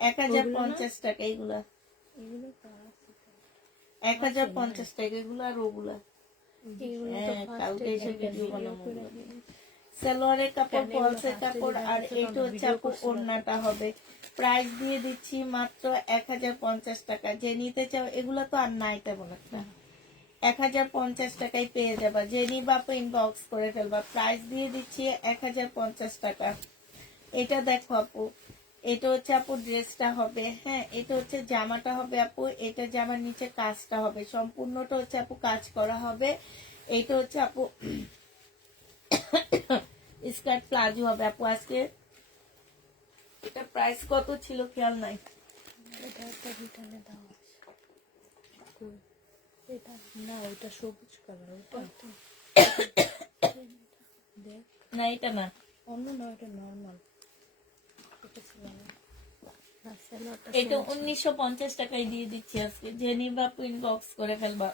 1050 টাকা এগুলা, 1050 টাকা এগুলো। আর ওগুলা কালকে এসে ভিডিও বানাবো। সালোয়ারের কাপড়, ফলসের কাপড়, আর এইটা হচ্ছে আপু ওড়নাটা হবে। প্রাইস দিয়ে দিচ্ছি মাত্র 1050 টাকা। যে নিতে চাও এগুলো তো আর নাই তেমন একটা। 1050 টাকায় পেয়ে যাবা। যে নিবা আপু ইনবক্স করে ফেলবা। প্রাইস দিয়ে দিচ্ছি 1050 টাকা। এটা দেখো আপু, এটা হচ্ছে আপু ড্রেসটা হবে। হ্যাঁ, এটা হচ্ছে জামাটা হবে আপু। এটা জামার নিচে কাজটা হবে, সম্পূর্ণটা হচ্ছে আপু কাজ করা হবে। এটা হচ্ছে আপু স্কার্ট প্লাজো হবে আপু। আজকে এটা প্রাইস কত ছিল খেয়াল নাই। এটা একটা রিটার্নে দাও এটা না, ওটা সবুজ কালার, ওটা দেখ না এটা না, অন্য না, ওটা নর্মাল। এটা ছিল না। এটা 1950 টাকায় দিয়ে দিচ্ছি আজকে। যে নিবা আপু ইনবক্স করে ফেলবা।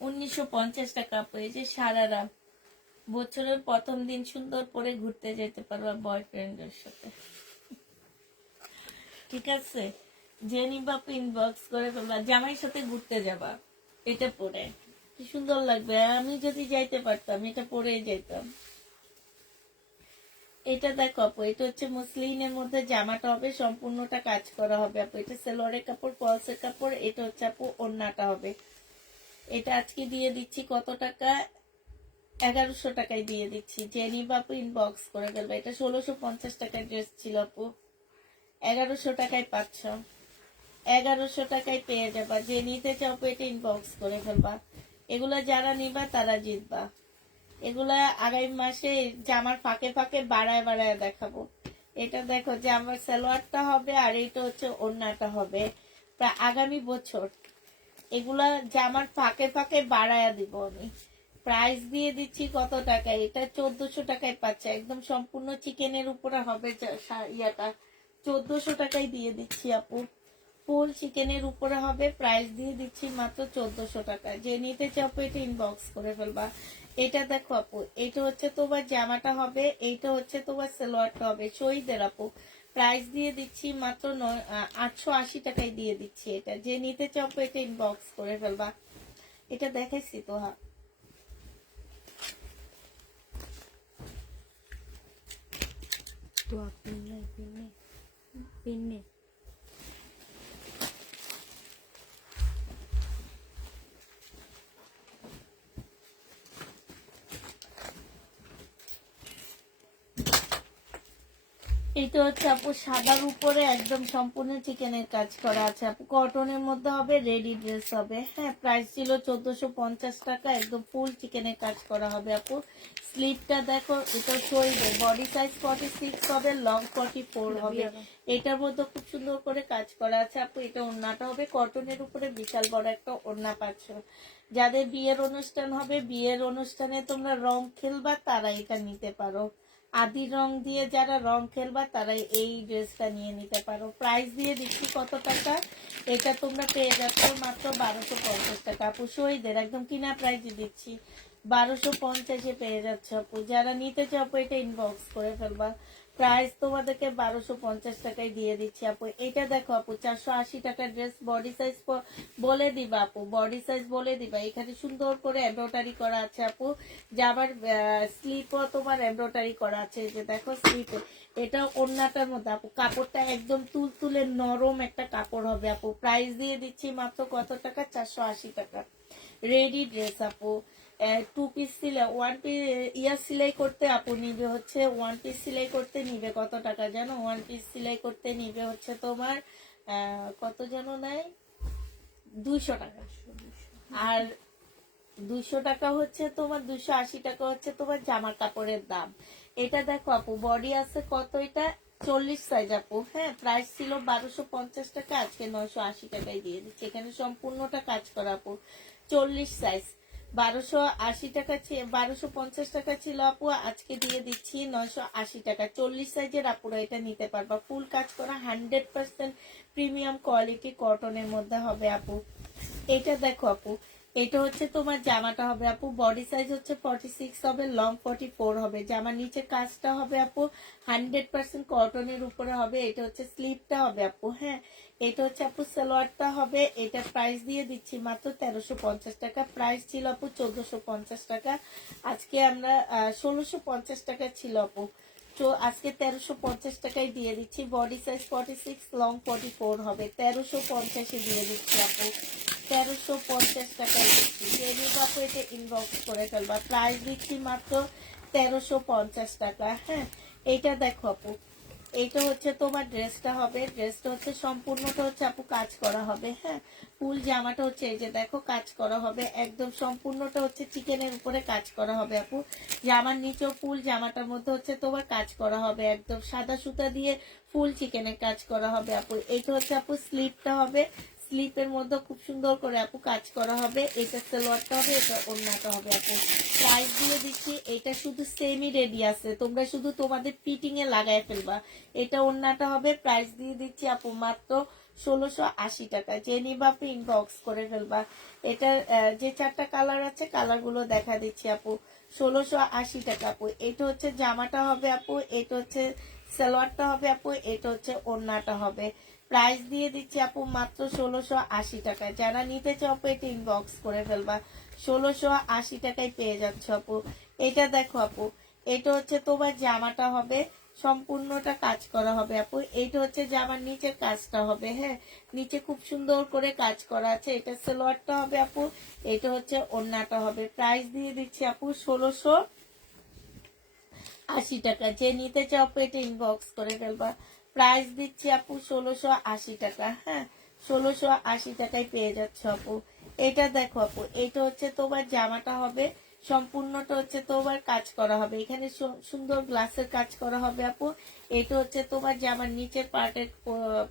1950 টাকা আপু। এই যে সারারা বছরের প্রথম দিন সুন্দর করে ঘুরতে যেতে পারবা বয়ফ্রেন্ডের সাথে, ঠিক আছে। যে নিবা আপু ইনবক্স করে ফেলবা। জামাইয়ের সাথে ঘুরতে যাবা এটা পরে, কি সুন্দর লাগবে। আমি যদি যাইতে পারতাম এটা পরেই যাইতাম। এটা দেখো আপু, এটা হচ্ছে মুসলিনের মধ্যে জামাটা হবে, সম্পূর্ণটা কাজ করা হবে আপু। এটা সালোয়ারের কাপড়, ফলসের কাপড়। এটা হচ্ছে আপু ওড়নাটা হবে। এটা আজকে দিয়ে দিচ্ছি কত টাকা, 1100 টাকায় দিয়ে দিচ্ছি। যে নিবা আপু ইনবক্স করে ফেলবে। এটা 1650 টাকার ড্রেস ছিল আপু, 1100 টাকায় পাচ্ছ। 1100 টাকায় পেয়ে যাবা। যে নিতে চাও আপু এটা ইনবক্স করে ফেলবা। এগুলা যারা নিবা তারা জিতবা। এগুলা আগামী মাসে জামার ফাঁকে ফাঁকে বাড়ায় বাড়ায় দেখাবো। এটা দেখো যে আমার সালোয়ারটা হবে, আর এটা হচ্ছে ওড়নাটা হবে। প্রায় আগামী বছর এগুলা জামার ফাঁকে ফাঁকে বাড়ায় দিব আমি। প্রাইস দিয়ে দিচ্ছি কত টাকা, এটা 1400 টাকায় পাচ্ছে। একদম সম্পূর্ণ চিকেনের উপরে হবে ইয়াটা, 1400 টাকায় দিয়ে দিচ্ছি আপু। ফুল চিকেনের উপরে হবে, প্রাইস দিয়ে দিচ্ছি মাত্র 1400 টাকা। যে নিতে চাও আপু এটা ইনবক্স করে ফেলবা। এটা দেখো আপু, এটা হচ্ছে তোমার জামাটা হবে, এইটা হচ্ছে তোমার সালোয়ারটা হবে শহীদের আপু। প্রাইস দিয়ে দিচ্ছি মাত্র 880 টাকায় দিয়ে দিচ্ছি এটা। যে নিতে চাও আপু এটা ইনবক্স করে ফেলবা। এটা দেখাইছি তো, হ্যাঁ। তো পিন্নে পিন্নে পিন্নে এটা হচ্ছে আপু সাদার উপরে একদম সম্পূর্ণ চিকেনের কাজ করা আছে আপু। কটনের মধ্যে হবে, রেডি ড্রেস হবে। হ্যাঁ, প্রাইস ছিল 1450 টাকা। একদম ফুল চিকেনের কাজ করা হবে আপু। স্লিপটা দেখো, এটা শরীরে বডি সাইজ 46 হবে, লং 44 হবে। এটার মধ্যে খুব সুন্দর করে কাজ করা আছে আপু। এটা ওড়নাটা হবে কটনের উপরে, বিশাল বড় একটা ওড়না পাচ্ছ। যাদের বিয়ের অনুষ্ঠান হবে, বিয়ের অনুষ্ঠানে তোমরা রং খেলবা, তারা এটা নিতে পারো। আদি রং দিয়ে যারা রং খেলবা তারা এই ড্রেসটা নিয়ে নিতে পারো। প্রাইস দিয়ে দিচ্ছি কত টাকা, এটা তোমরা পেয়ে যাচ্ছ মাত্র 1250 টাকা আপু। শহীদের একদম কিনা প্রাইস দিচ্ছি 1250-এ পেয়ে যাচ্ছ আপু। যারা নিতে চাও আপু এটা ইনবক্স করে ফেলবা। প্রাইস তোমাদেরকে 1250 টাকায় দিয়ে দিচ্ছি আপু। এটা দেখো আপু, 480 টাকার ড্রেস। বডি সাইজ বলে দিবা আপু, বডি সাইজ বলে দিবা। এখানে সুন্দর করে এমব্রয়ডারি করা আছে আপু। জামার স্লিপও তোমার এমব্রয়ডারি করা আছে, যে দেখো স্লিপে। এটা ওড়নাটার মধ্যে আপু, কাপড়টা একদম তুলতুলে নরম একটা কাপড় হবে আপু। প্রাইস দিয়ে দিচ্ছি মাত্র কত টাকা, 480 টাকা। রেডি ড্রেস আপু। 2 পিস সিলাই, 1 পিস সিলাই করতে আপু নিবে হচ্ছে, 1 পিস সিলাই করতে নিবে কত টাকা জানো? 1 পিস সিলাই করতে নিবে হচ্ছে তোমার কত যেন নাই, 200 টাকা। আর 200 টাকা হচ্ছে তোমার, 280 টাকা হচ্ছে তোমার জামার কাপড়ের দাম। এটা দেখো আপু, বডি আছে কত, এটা 40 সাইজ আপু। হ্যাঁ, প্রাইস ছিল 1250 টাকা, আজকে 980 টাকায় দিয়ে দিচ্ছি। এখানে সম্পূর্ণটা কাজ করা আপু। 40 সাইজ 1280 টাকা, 1250 টাকা ছিল আপু, আজকে দিয়ে দিচ্ছি 980 টাকা। 40 সাইজের আপুরা এটা নিতে পারবা। ফুল কাজ করা 100% প্রিমিয়াম কোয়ালিটি কটনের মধ্যে হবে আপু। এটা দেখো আপু, এটা হচ্ছে তোমার জামাটা হবে আপু। বডি সাইজ হচ্ছে 46 হবে, লং 44 হবে। জামার নিচে কাজটা হবে আপু 100% কটনের উপরে হবে। এটা হচ্ছে স্লিপটা হবে আপু। হ্যাঁ, এটা হচ্ছে আপু সালোয়ারটা হবে। এটা প্রাইস দিয়ে দিচ্ছি মাত্র 1350 টাকা। প্রাইস ছিল আপু 1450 টাকা, আজকে আমরা 1650 টাকা ছিল আপু। তো আজকে 1350 টাকায় দিয়ে দিচ্ছি। বডি সাইজ 46, লং 44 হবে। 1350-এ দিয়ে দিচ্ছি আপু। 1350 টাকায় দিচ্ছি। যে নিব আপু এটা ইনবক্স করে ফেলবা। প্রাইস দিচ্ছি মাত্র 1350 টাকা। হ্যাঁ, এইটা দেখো আপু, এইটা হচ্ছে তোমার ড্রেসটা হবে। ড্রেসটা হচ্ছে সম্পূর্ণটা হচ্ছে আপু কাজ করা হবে। হ্যাঁ, ফুল জামাটা হচ্ছে এই যে দেখো কাজ করা হবে, একদম সম্পূর্ণটা হচ্ছে চিকেনের উপরে কাজ করা হবে আপু। জামার নিচেও ফুল, জামাটার মধ্যে হচ্ছে তোমার কাজ করা হবে, একদম সাদা সুতা দিয়ে ফুল চিকেনের কাজ করা হবে আপু। এটা হচ্ছে আপু স্লিপটা হবে, স্লিপের মধ্যে খুব সুন্দর করে আপু কাজ করা হবে। এটা সালোয়ারটা হবে, এটা ওড়নাটা হবে আপু। প্রাইস দিয়ে দিচ্ছি, এটা শুধু সেমি রেডি আছে, তোমরা শুধু তোমাদের ফিটিং এ লাগাই ফেলবা। এটা ওড়নাটা হবে। প্রাইস দিয়ে দিচ্ছি আপু মাত্র 1680 টাকা। যে নিবা আপু ইনবক্স করে ফেলবা। এটার যে 4টা কালার আছে, কালার গুলো দেখা দিচ্ছি আপু। 1680 টাকা আপু। এটা হচ্ছে জামাটা হবে আপু, এটা হচ্ছে সালোয়ারটা হবে আপু, এটা হচ্ছে ওড়নাটা হবে। প্রাইস দিয়ে দিচ্ছি আপু মাত্র 1680 টাকা। যারা নিতে চাও আপু এটা ইনবক্স করে ফেলবা। 1680 টাকায় পেয়ে যাচ্ছ আপু। এটা দেখো আপু, এটা হচ্ছে তোমার জামাটা হবে, সম্পূর্ণটা কাজ করা হবে আপু। এইটা হচ্ছে জামার নিচের কাজটা হবে। হ্যাঁ, নিচে খুব সুন্দর করে কাজ করা আছে। এটা সালোয়ারটা হবে আপু, এটা হচ্ছে ওড়নাটা হবে। প্রাইস দিয়ে দিচ্ছি আপু 1680 টাকা। যে নিতে চাও আপু এটা ইনবক্স করে ফেলবা। প্রাইস দিচ্ছি আপু 1680 টাকা। হ্যাঁ, 1680 টাকায় পেয়ে যাচ্ছ আপু। এটা দেখো আপু, এটা হচ্ছে তোমার জামাটা হবে, সম্পূর্ণটা হচ্ছে তোমার কাজ করা হবে। এখানে সুন্দর গ্লাসের কাজ করা হবে আপু। এটা হচ্ছে তোমার জামার নিচের পার্টের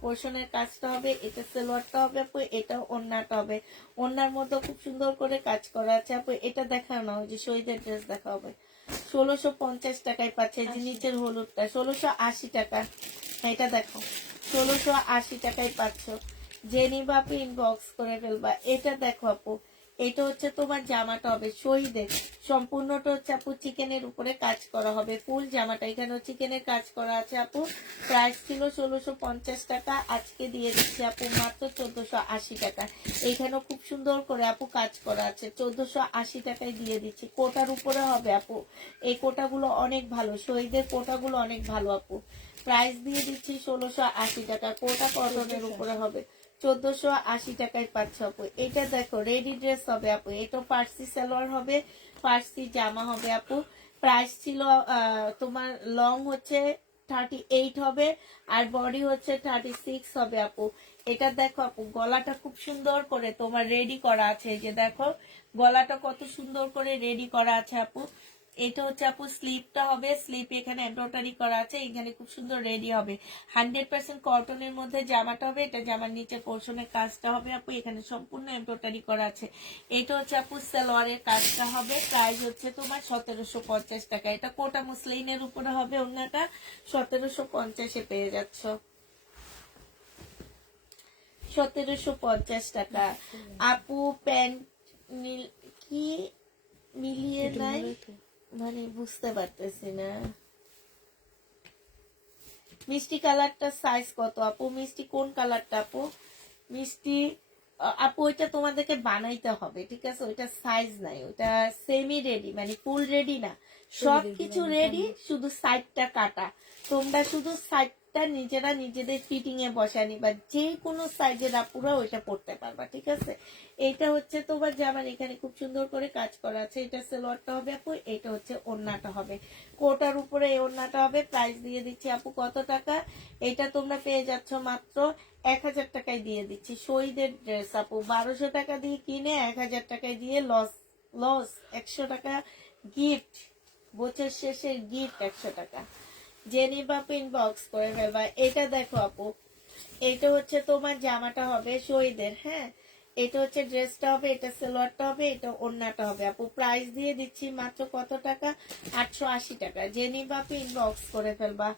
পোর্শনের কাজটা হবে। এটা সালোয়ারটা হবে আপু, এটা ওড়নাটা হবে। ওড়নার মধ্যে খুব সুন্দর করে কাজ করা আছে আপু। এটা দেখাও না, ওই যে শহীদের ড্রেস দেখা হবে। 1650 টাকায় পাচ্ছে। যে নিচের হলুদটা 1680 টাকা। এটা দেখো 1680 টাকায় পাচ্ছ, যে নিবা আপু ইনবক্স করে ফেলবা। এটা দেখো আপু, এটা হচ্ছে তোমার জামাটা হবে শহীদের, সম্পূর্ণটা হচ্ছে আপু চিকেনের উপরে কাজ করা হবে, ফুল জামাটা এখানে চিকেনের কাজ করা আছে আপু। প্রাইস ছিল 1650 টাকা, আজকে দিয়ে দিচ্ছি আপু মাত্র 1480 টাকা। এখানেও খুব সুন্দর করে আপু কাজ করা আছে, 1480 টাকায় দিয়ে দিচ্ছি। কোটার উপরে হবে আপু, এই কোটাগুলো অনেক ভালো, শহীদের কোটাগুলো অনেক ভালো আপু। প্রাইস দিয়ে দিচ্ছি 1680 টাকা, কোটা কটনের উপরে হবে, 1480 টাকায় পাচ্ছ আপু। এটা দেখো রেডি ড্রেস হবে আপু, এটা ফার্সি সালোয়ার হবে, ফার্সি জামা হবে আপু। প্রাইস ছিল তোমার লং হচ্ছে 38 হবে, আর বডি হচ্ছে 36 হবে আপু। এটা দেখো আপু, গলাটা খুব সুন্দর করে তোমার রেডি করা আছে, এই যে দেখো গলাটা কত সুন্দর করে রেডি করা আছে আপু। এটা হচ্ছে আপু স্লিপটা হবে, স্লিপ এখানে এমব্রয়ডারি করা আছে, এখানে খুব সুন্দর রেডি হবে। 100% কটনের মধ্যে জামাটা হবে, এটা জামার নিচে পোর্শনের কাজটা হবে আপু, এখানে সম্পূর্ণ এমব্রয়ডারি করা আছে। এটা হচ্ছে আপু সালোয়ারের কাজটা হবে, প্রাইস হচ্ছে তোমার 1750 টাকা। এটা কোটা মুসলিনের উপরে হবে, অন্যটা 1750-এ পেয়ে যাচ্ছ, 1750 টাকা আপু। প্যান্ট কি মিলিয়ে নাই মানে বুঝতে পারতেছি না। মিষ্টি কালারটা সাইজ কত আপু? মিষ্টি কোন কালারটা আপু? মিষ্টি আপু ওইটা তোমাদেরকে বানাইতে হবে, ঠিক আছে? ওইটা সাইজ নাই, ওইটা সেমি রেডি, মানে ফুল রেডি না, সবকিছু রেডি, শুধু সাইডটা কাটা। তোমরা শুধু সাইডটা নিজেরা নিজেদের ফিটিং এ বসায় নিবা, যে কোনো সাইজের আপুরা ওইটা পড়তে পারবা, ঠিক আছে? এটা হচ্ছে তোমার জামার এখানে খুব সুন্দর করে কাজ করা আছে, এটা সালোয়ারটা হবে আপু, এটা হচ্ছে ওড়নাটা হবে, কোটার উপরে এই ওড়নাটা হবে। প্রাইস দিয়ে দিচ্ছি আপু কত টাকা? এটা তোমরা পেয়ে যাচ্ছ মাত্র 1000 টাকায় দিয়ে দিচ্ছি। শহীদের ড্রেস আপু 1200 টাকা দিয়ে কিনে 1000 টাকায় দিয়ে লস, লস। 100 টাকা গিফট, বছর শেষের গিফট 100 টাকা। জেনি বাপ ইনবক্স করে ফেলবা। এটা দেখো আপু, এটা হচ্ছে তোমার জামাটা হবে শহীদের, হ্যাঁ, এটা হচ্ছে ড্রেসটা হবে, এটা সালোয়ারটা হবে, এটা ওড়নাটা হবে আপু। প্রাইস দিয়ে দিচ্ছি মাত্র কত টাকা? 880 টাকা। জেনি বাপ ইনবক্স করে ফেলবা।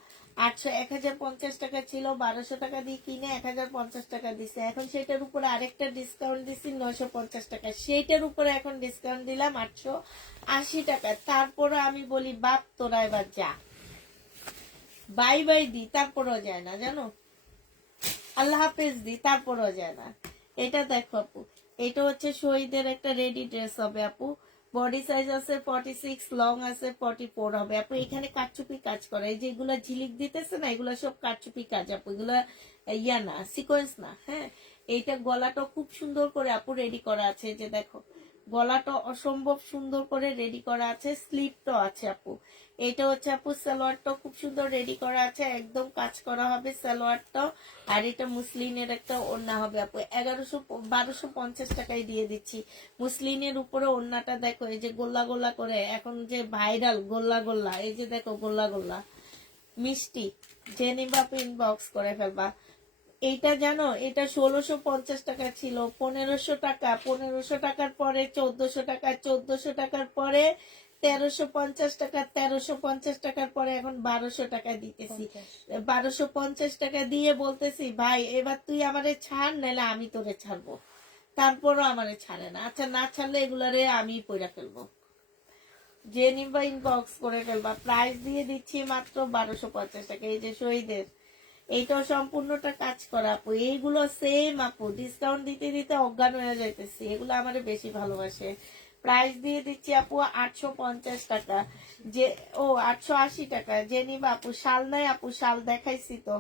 1050 টাকা ছিল, 1200 টাকা দিয়ে কিনে 1050 টাকা দিছে, এখন সেটার উপরে আরেকটা ডিসকাউন্ট দিছি 950 টাকা, সেইটার উপরে এখন ডিসকাউন্ট দিলাম 880 টাকা। তারপরে আমি বলি বাপ তোরা এবার যা, বাই বাই দি, তারপরেও যায় না জানো, আল্লাহ হাফেজ দি, তারপরেও যায় না। এটা দেখো আপু, এটা হচ্ছে শহীদের একটা রেডি ড্রেস হবে আপু, বডি সাইজ আছে 46, লং আছে 44 হবে আপু। এখানে কারচুপি কাজ করে, এই যেগুলো ঝিলিক দিতেছে না, এগুলো সব কারচুপি কাজ আপু, এগুলা ইয়া না, সিকোয়েন্স না, হ্যাঁ। এইটা গলাটা খুব সুন্দর করে আপু রেডি করা আছে, এই যে দেখো গলাটা অসম্ভব সুন্দর করে রেডি করা আছে, স্লিপটাও আছে আপু। এটা হচ্ছে আপু সালোয়ারটা খুব সুন্দর রেডি করা আছে, একদম কাজ করা হবে সালোয়ারটাও। আর এটা মুসলিনের একটা ওড়না হবে আপু, 1250 টাকায় দিয়ে দিচ্ছি। মুসলিনের উপরে ওড়নাটা দেখো, এই যে গোল্লা গোল্লা করে এখন যে ভাইরাল গোল্লা গোল্লা, এই যে দেখো গোল্লা গোল্লা মিষ্টি। জেনিবা ইনবক্স করে ফেলবা। এইটা জানো, এটা 1650 টাকা ছিল, 1500 টাকা, 1500 টাকার পরে 1400 টাকা, 1400 টাকার পরে 1350 টাকা, 1350 টাকার পরে এখন 1200 টাকা দিতেছি। 1250 টাকা দিয়ে বলতেছি ভাই এবার তুই আমারে ছাড়, নাহলে আমি তোরে ছাড়বো। তারপরও আমারে ছাড়ে না। আচ্ছা না ছাড়লে এগুলারে আমি পয়রা ফেলবো। জেনিবা ইনবক্স করে ফেলবা। প্রাইস দিয়ে দিচ্ছি মাত্র 1250 টাকা। এই যে শহীদের, এইটাও সম্পূর্ণটা কাজ করা আপু, এইগুলো সেম আপু, ডিসকাউন্ট দিতে দিতে অজ্ঞান হয়ে যাইতেছি, এগুলো আমার বেশি ভালোবাসে। প্রাইস দিয়ে দিচ্ছি আপু 850 টাকা, যে 880 টাকা। জেনিবা আপু শাল নাই আপু, শাল দেখাইছি তো,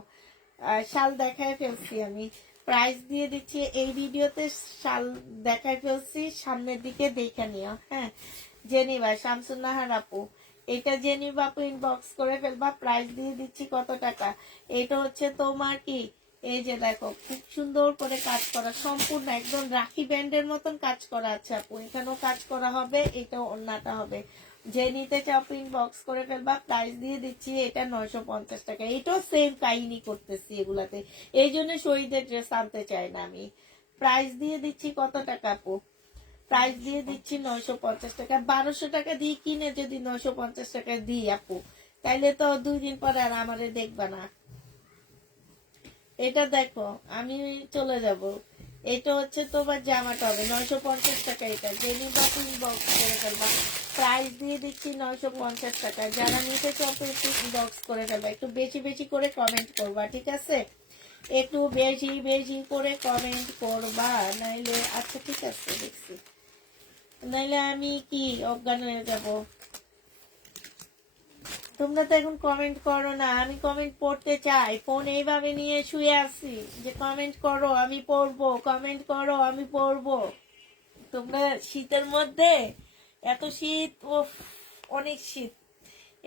শাল দেখায় ফেলছি আমি। প্রাইস দিয়ে দিচ্ছি এই ভিডিওতে, শাল দেখায় ফেলছি, সামনের দিকে দেখে নিও, হ্যাঁ। জেনিবা শামসুন্নাহার আপু, এটা জেনিবা আপু ইনবক্স করে ফেলবা। প্রাইস দিয়ে দিচ্ছি কত টাকা? এটা হচ্ছে তোমার কি, এই যে দেখো খুব সুন্দর করে কাজ করা, সম্পূর্ণ একদম রাখি ব্যান্ডের মতন কাজ করা আছে আপু, এখানেও কাজ করা হবে, এটা ওড়নাটা হবে। যে নিতে চাও ইনবক্স করে ফেলবা। প্রাইস দিয়ে দিচ্ছি এটা 950 টাকা। এটাও সেম কাহিনী করতেছি এগুলাতে, এই জন্য শহীদের ড্রেস আনতে চাই না আমি। প্রাইস দিয়ে দিচ্ছি কত টাকা আপু? প্রাইস দিয়ে দিচ্ছি 950 টাকা। 1200 টাকা দিয়ে কিনে যদি 950 টাকা দিই আপু, তাইলে তো 2 দিন পরে আর আমারে দেখবা না। এটা দেখো আমি চলে যাব। এটা হচ্ছে তোমার জামাটা হবে 950 টাকা। এটা জেনি বাপু ইনবক্স করে ফেলবা, প্রাইস দিয়ে দিচ্ছি 950 টাকা। যারা নিতে চাও একটু ইনবক্স করে ফেলবা, একটু বেশি বেশি করে কমেন্ট করবা, ঠিক আছে? একটু বেশি বেশি করে কমেন্ট করবা, নাইলে আচ্ছা ঠিক আছে দেখছি, নাইলে আমি কি অজ্ঞান হয়ে যাব। তোমরা তো এখন কমেন্ট করো না, আমি কমেন্ট পড়তে চাই। ফোন এইভাবে নিয়ে শুয়ে আছি যে কমেন্ট করো আমি পড়বো, কমেন্ট করো আমি পড়বো। তোমরা শীতের মধ্যে এত শীত, ও অনেক শীত,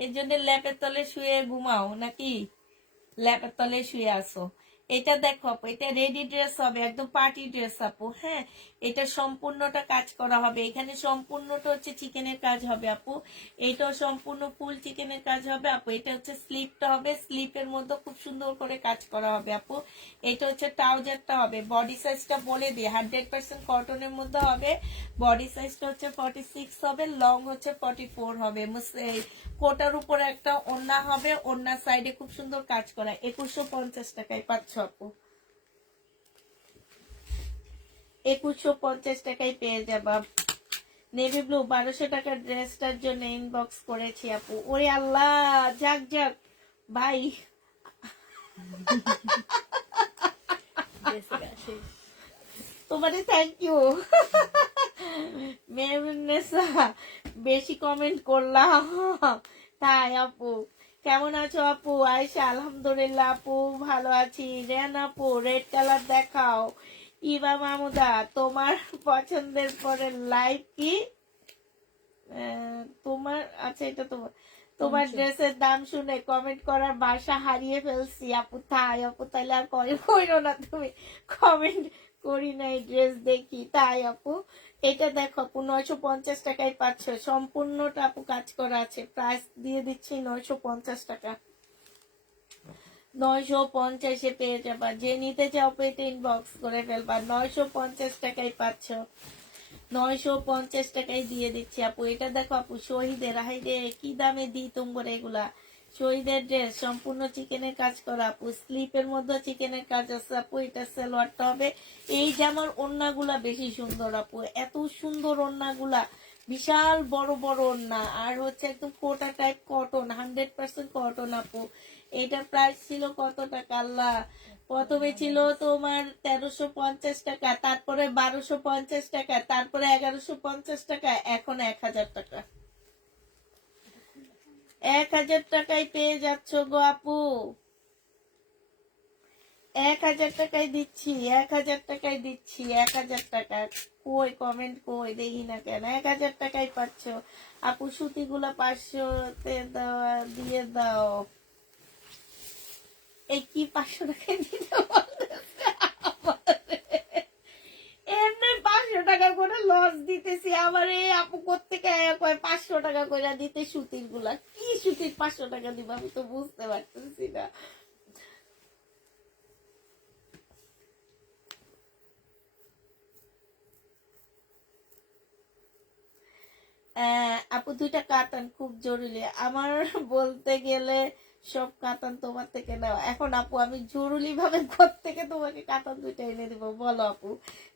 এর জন্য ল্যাপের তলে শুয়ে ঘুমাও নাকি? ল্যাপের তলে শুয়ে আসো। এটা দেখো আপু, এটা রেডি ড্রেস হবে, একদম পার্টি ড্রেস আপু। হ্যাঁ, এটা সম্পূর্ণটা কাজ করা হবে, এখানে সম্পূর্ণটা হচ্ছে চিকেনের কাজ হবে আপু। এটাও সম্পূর্ণ ফুল চিকেনের কাজ হবে আপু। এটা হচ্ছে স্লিপটা হবে, স্লিপের মধ্যে খুব সুন্দর করে কাজ করা হবে আপু। এটা হচ্ছে ট্রাউজারটা হবে, বডি সাইজটা বলে দিই 100% কটনের মধ্যে হবে। বডি সাইজটা হচ্ছে 46 হবে, লং হচ্ছে 44 হবে। এই কোটার উপরে একটা ওড়না হবে, ওড়নার সাইডে খুব সুন্দর কাজ করা। 2150 টাকায় পাচ্ছ আপু, 2150 টাকায় পেয়ে যাবা। নেভি ব্লু 1200 টাকার ড্রেসটার জন্য ইনবক্স করেছি আপু। ওরে আল্লাহ, যাক যাক ভাই, তোমারে থ্যাংক ইউ। মেহরুন্নেসা বেশি কমেন্ট করলাম তাই আপু। কেমন আছো আপু? আয়েশা আলহামদুলিল্লাহ আপু ভালো আছি। রেন আপু রেড কালার দেখাও। ইবা মামুদা তোমার পছন্দের পরে লাইভ কি তোমার, আচ্ছা এটা তোমার, তোমার ড্রেসের দাম শুনে কমেন্ট করার ভাষা হারিয়ে ফেলছি আপু। তাই আপু, তাইলে আর কইরো না তুমি কমেন্ট করি নাই, ড্রেস দেখি তাই আপু। এটা দেখো আপু 950 টাকায় পাচ্ছ, সম্পূর্ণটা আপু কাজ করা আছে। প্রাইস দিয়ে দিচ্ছি 950 টাকা, 950-এ পেয়ে যাবা। যে নিতে চাও পেতে ইনবক্স করে ফেলবা। 950 টাকায় পাচ্ছ, 950 টাকায় দিয়ে দিচ্ছি আপু। এটা দেখো আপু শহীদের, হাইরে কি দামে দিই তোমরা এগুলা। শহীদের ড্রেস সম্পূর্ণ চিকেনের কাজ করা আপু, স্লিপের মধ্যে চিকেনের কাজ আছে আপু। এটা সালোয়ারটা হবে। এই জামার ওড়নাগুলা বেশি সুন্দর আপু, এত সুন্দর ওড়নাগুলা, বিশাল বড় বড় ওড়না, আর হচ্ছে একদম কোটা টাইপ কটন, 100% কটন আপু। এটার প্রাইস ছিল কত টাকা আল্লাহ? প্রথমে ছিল তোমার 1350 টাকা, তারপরে 1250 টাকা, তারপরে 1150 টাকা, এখন 1000 টাকা। 1000 টাকায় পেয়ে যাচ্ছ গো আপু, 1000 টাকায় দিচ্ছি, 1000 টাকায় দিচ্ছি, 1000 টাকা। কই কমেন্ট কই দেখি না কেন? 1000 টাকায় পাচ্ছ আপু। সুতিগুলা 500-তে দিয়ে দাও। এই কি 500 টাকায় দিতে বলতেছে আমারে? এমনি 500 টাকা করে লস দিতেছি, আবার এই আপু কোত্থেকে কয় 500 টাকা করে দিতে? সুতির গুলা কি সুতির 500 টাকা দিব? আমি তো বুঝতে পারতেছি না। আপু দুইটা কাতান খুব জরুরি আমার, বলতে গেলে সব কাতান তোমার থেকে নেওয়া। এখন আপু আমি জরুরি ভাবে থেকে তোমাকে কাতান দুইটা এনে দিব, বলো আপু?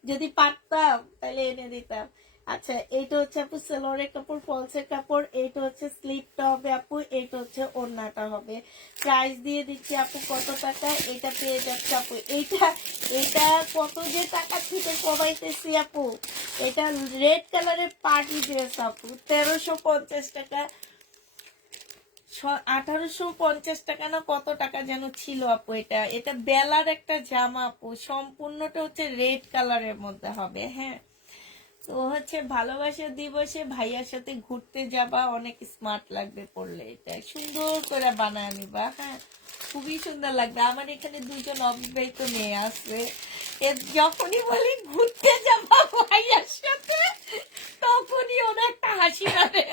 যদি পারতাম তাহলে এনে দিতাম। আচ্ছা এইটা হচ্ছে আপু সেলোয়ারের কাপড়, ফলসের কাপড়। এইটা হচ্ছে স্লিপটা হবে আপু, এইটা হচ্ছে ওড়নাটা হবে। প্রাইস দিয়ে দিচ্ছি আপু কত টাকা? এটা পেয়ে যাচ্ছে আপু, এইটা এটা কত যে টাকা থেকে কমাইতেছি আপু। এটা রেড কালারের পার্টি ড্রেস আপু, 1350 টাকা, 1850 টাকা না কত টাকা যেন ছিল আপু। এটা এটা বেলার একটা জামা আপু, সম্পূর্ণটা হচ্ছে রেড কালারের মধ্যে হবে। হ্যাঁ, তো হচ্ছে ভালোবাসা দিবসে ভাইয়ার সাথে ঘুরতে যাবা, অনেক স্মার্ট লাগবে পড়লে। এটা সুন্দর করে বানায় নিবা। হ্যাঁ, খুবই সুন্দর লাগবে। আমার এখানে দুইজন অবিবাহিত মেয়ে আছে, যখনই বলি ঘুরতে যাবা ভাইয়ার সাথে, তখনই ওরা একটা হাসি মারে,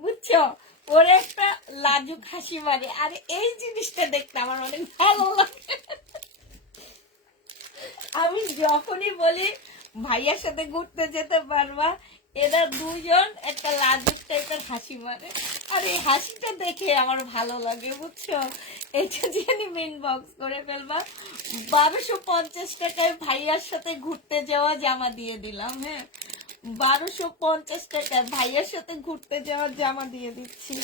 বুঝছো? ওরা একটা লাজুক হাসি মারে। আর এই জিনিসটা দেখতে আমার অনেক ভালো লাগে। আমি যখনই বলি ভাইয়ার সাথে ঘুরতে যেতে পারবা, এরা দুজন একটা লাজুক টাইপের হাসি মারে। আর এই হাসিটা দেখে আমার ভালো লাগে বুঝছো। এটা জানি ইনবক্স করে ফেলবা। 1250 টাকায় ভাইয়ার সাথে ঘুরতে যাওয়া জামা দিয়ে দিলাম। হ্যাঁ, 1250 টাকায় ভাইয়ার সাথে ঘুরতে যাওয়ার জামা দিয়ে দিচ্ছি,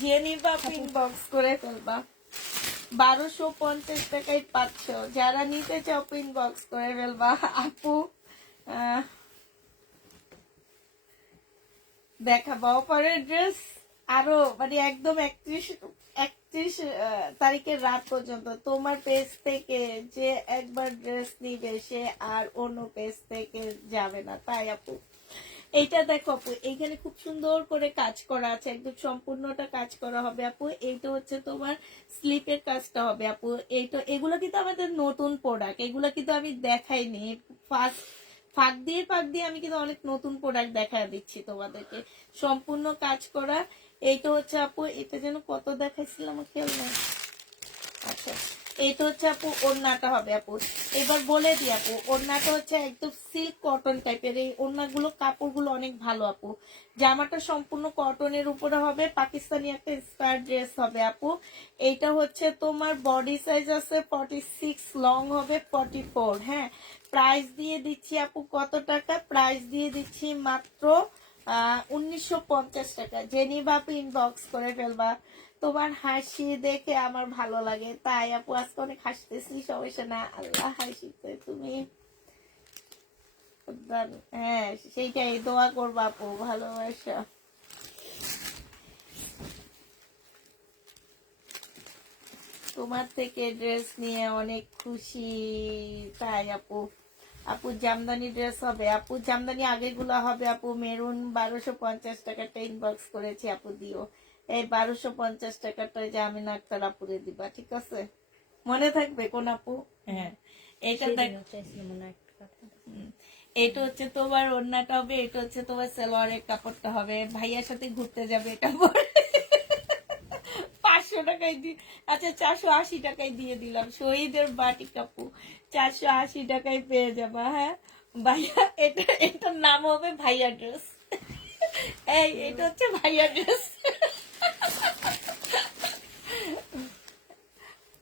যে নিবা ইনবক্স করে ফেলবা। 1250 টাকায় পাচ্ছ, যারা নিতে চাও ইনবক্স করে ফেলবা। আপু দেখাবো পরের ড্রেস আরো মানে একদম 31 তারিখের রাত পর্যন্ত তোমার পেজ থেকে যে একবার ড্রেস নিবে সে আর অন্য পেজ থেকে যাবে না। তাই আপু এইটা দেখো আপু, এইখানে খুব সুন্দর করে কাজ করা আছে, একদম সম্পূর্ণটা কাজ করা হবে আপু। এইটা হচ্ছে তোমার স্লিপের কাজটা হবে আপু। এইটা এগুলো কিন্তু আমাদের নতুন প্রোডাক্ট, এগুলো কিন্তু আমি দেখাইনি। ফার্স্ট ফাঁক দিয়ে আমি কিন্তু অনেক নতুন প্রোডাক্ট দেখা দিচ্ছি তোমাদেরকে, সম্পূর্ণ কাজ করা। এইটা হচ্ছে আপু, এটা যেন কত দেখাইছিলাম খেয়াল নাই। আচ্ছা, এইটা হচ্ছে আপু ওড়নাটা হবে আপু। এবার বলে দিই আপু, ওড়নাটা হচ্ছে একদম সিল্ক কটন টাইপের। এই ওড়নাগুলো কাপড়গুলো অনেক ভালো আপু। জামাটা সম্পূর্ণ কটনের উপরে হবে, পাকিস্তানি একটা স্কার্ট ড্রেস হবে আপু। এইটা হচ্ছে তোমার বডি সাইজ আছে 46, লং হবে 44। হ্যাঁ, প্রাইস দিয়ে দিচ্ছি আপু কত টাকা? প্রাইস দিয়ে দিচ্ছি মাত্র 1950 টাকা। যে নিবা আপু ইনবক্স করে ফেলবা। তোমার হাসি দেখে আমার ভালো লাগে, তাই আপু আজকে অনেক হাসতেছি, সমস্যা না। আল্লাহ হাসিতে তুমি, হ্যাঁ সেইটাই দোয়া করবা আপু, ভালোবাসা। তোমার থেকে ড্রেস নিয়ে অনেক খুশি। তাই আপু, আপু জামদানি ড্রেস হবে আপু, জামদানি আগেগুলো হবে আপু। মেরুন 1250 টাকাটা ইনবক্স করেছি আপু, দিও। এই 1250 টাকাটা জামিন আক্তার আপুরে দিবা, ঠিক আছে? মনে থাকবে কোন আপু? হ্যাঁ, এটা দেখ, এটা হচ্ছে তোমার ওড়নাটা হবে, এটা হচ্ছে তোমার সালোয়ারের কাপড়টা হবে। ভাইয়ার সাথে ঘুরতে যাবে এটা পরে 500 টাকায় দি, আচ্ছা 480 টাকায় দিয়ে দিলাম। শহীদের বাটি কাপু 480 টাকায় পেয়ে যাবা। হ্যাঁ ভাইয়া, এটার নাম হবে ভাইয়া ড্রেস। এই এটা হচ্ছে ভাইয়া ড্রেস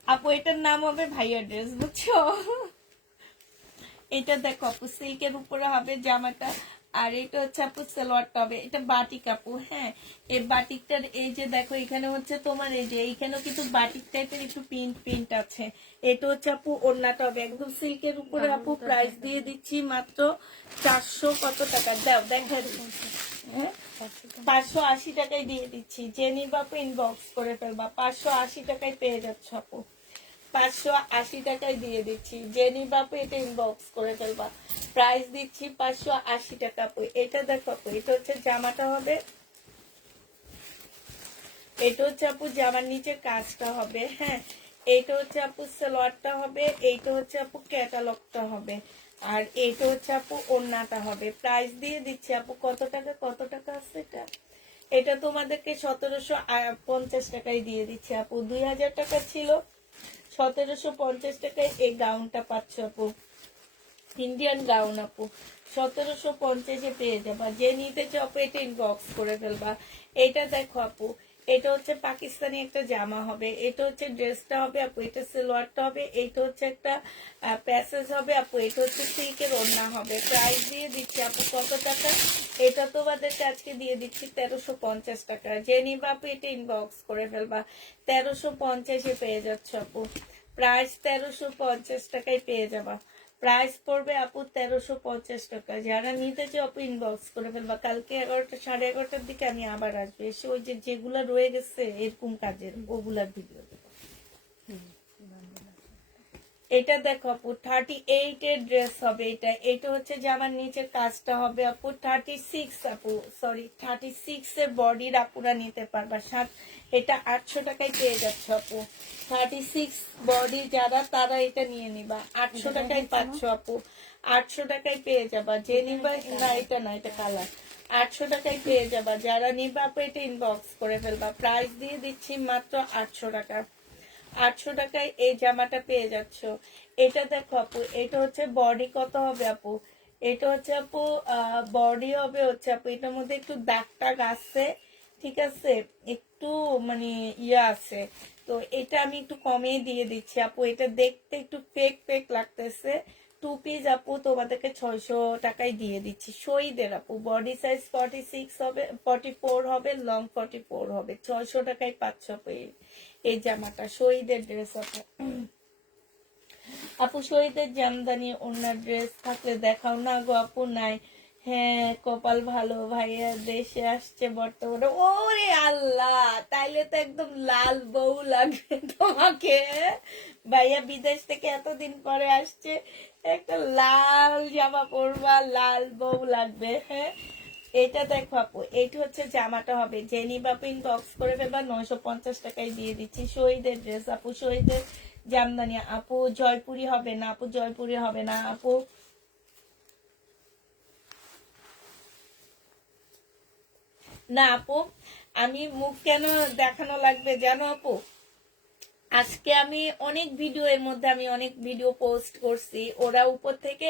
আপু, এটার নাম হবে ভাইয়া ড্রেস, বুঝছো? এটা দেখো আপু, সিল্কের উপরে হবে জামাটা। আর এটা হচ্ছে আপু সালোয়ারটা হবে, এটা বাটিক আপু। হ্যাঁ, এই বাটিকটার এই যে দেখো এখানে হচ্ছে তোমার এই যে এইখানেও কিন্তু বাটিক টাইপের একটু প্রিন্ট আছে। এটা হচ্ছে আপু ওড়নাটা হবে একদম সিল্কের উপরে আপু। প্রাইস দিয়ে দিচ্ছি মাত্র 400 কত টাকা, দাও দেখা দিচ্ছি। হ্যাঁ, 580 টাকায় দিয়ে দিচ্ছি। যে নিবা আপু ইনবক্স করে ফেলবা, 580 টাকায় পেয়ে যাচ্ছ আপু। 580 টাকায় দিয়ে দিচ্ছি, যে নিবা আপু এটা ইনবক্স করে ফেলবা। প্রাইস দিচ্ছি 580 টাকা আপু। এটা দেখো আপু, এটা হচ্ছে জামাটা হবে, এটা হচ্ছে আপু জামার নিচে কাজটা হবে। হ্যাঁ, এইটা হচ্ছে আপু সালোয়ারটা হবে, এইটা হচ্ছে আপু ক্যাটালগটা হবে, আর এইটা হচ্ছে আপু ওড়নাটা হবে। প্রাইস দিয়ে দিচ্ছি আপু কত টাকা, কত টাকা আছে এটা? এটা তোমাদেরকে 1750 টাকায় দিয়ে দিচ্ছি আপু। 2000 টাকা ছিল, 1750 টাকায় এই গাউনটা পাচ্ছ আপু। ইন্ডিয়ান গাউন আপু 1750-এ পেয়ে যাবা। যে নিতে চাও আপু এটা ইনবক্স করে ফেলবা। এটা দেখো আপু, এটা হচ্ছে পাকিস্তানি একটা জামা হবে, এটা হচ্ছে ড্রেসটা হবে আপু, এটা সালোয়ারটা হবে, এইটা হচ্ছে একটা প্যাসেজ হবে আপু, এটা হচ্ছে সিল্কের ওড়না হবে। প্রাইস দিয়ে দিচ্ছি আপু কত টাকা? এটা তোমাদেরকে আজকে দিয়ে দিচ্ছি 1350 টাকা। যে নিবা আপু এটা ইনবক্স করে ফেলবা। 1350-এ পেয়ে যাচ্ছ আপু। প্রাইস 1350 টাকায় পেয়ে যাবা। প্রাইস পড়বে আপু 1350 টাকা। যারা নিতে চাও আপু ইনবক্স করে ফেলবা। কালকে 11টা 11:30টার দিকে আমি আবার আসবো, এসে ওই যে যেগুলা রয়ে গেছে এরকম কাজের ওগুলার ভিডিও দেবো। এটা দেখো আপু 38 এর ড্রেস হবে এটা। এটা হচ্ছে জামার নিচের কাজটা হবে আপু 36 আপু, সরি 36 এর বডির আপুরা নিতে পারবা। এটা 800 টাকায় পেয়ে যাচ্ছ আপু। 36 বডি যারা তারা এটা নিয়ে নিবা, 800 টাকায় পাচ্ছ আপু। 800 টাকায় পেয়ে যাবা। যে নিবা, না এটা না, এটা কালার। 800 টাকায় পেয়ে যাবা। যারা নিবা আপু এটা ইনবক্স করে ফেলবা। প্রাইস দিয়ে দিচ্ছি মাত্র 800 টাকা। 800 টাকায় এই জামাটা পেয়ে যাচ্ছ। এটা দেখো আপু, এটা হচ্ছে বডি কত হবে আপু? এটা হচ্ছে আপু বডি হবে হচ্ছে আপু, এটার মধ্যে একটু দাগ টাগ আছে, ঠিক আছে, একটু মানে ইয়া আছে, তো এটা আমি একটু কমে দিয়ে দিচ্ছি আপু। এটা দেখতে একটু ফেক ফেক লাগতেছে। 2 পিস আপু তোমাদেরকে 600 টাকায় দিয়ে দিচ্ছি। শহীদের আপু, বডি সাইজ 46 হবে, 44 হবে, লং 44 হবে, 600 টাকায় 500 এই জামাটা। শহীদের ড্রেস আপু। আপু শহীদের জামদানি ওনার ড্রেস থাকলে দেখাও না গো আপু। নাই। হ্যাঁ, কপাল ভালো, ভাইয়া দেশে আসছে বর্তমানে। ওরে আল্লাহ, তাইলে তো একদম লাল বউ লাগবে তোমাকে। ভাইয়া বিদেশ থেকে এতদিন পরে আসছে, একটা লাল জামা পরবা, লাল বউ লাগবে। হ্যাঁ, এটা দেখো আপু, এইটা হচ্ছে জামাটা হবে। জেনি বাপু ইনবক্স করে ফেলবা, 950 টাকায় দিয়ে দিচ্ছি। শহীদের ড্রেস আপু, শহীদের জামদানি আপু। জয়পুরি হবে না আপু, জয়পুরি হবে না আপু। না আপু, আমি মুখ কেন দেখানো লাগবে জানো আপু? আজকে আমি অনেক ভিডিও, এর মধ্যে আমি অনেক ভিডিও পোস্ট করছি। ওরা উপর থেকে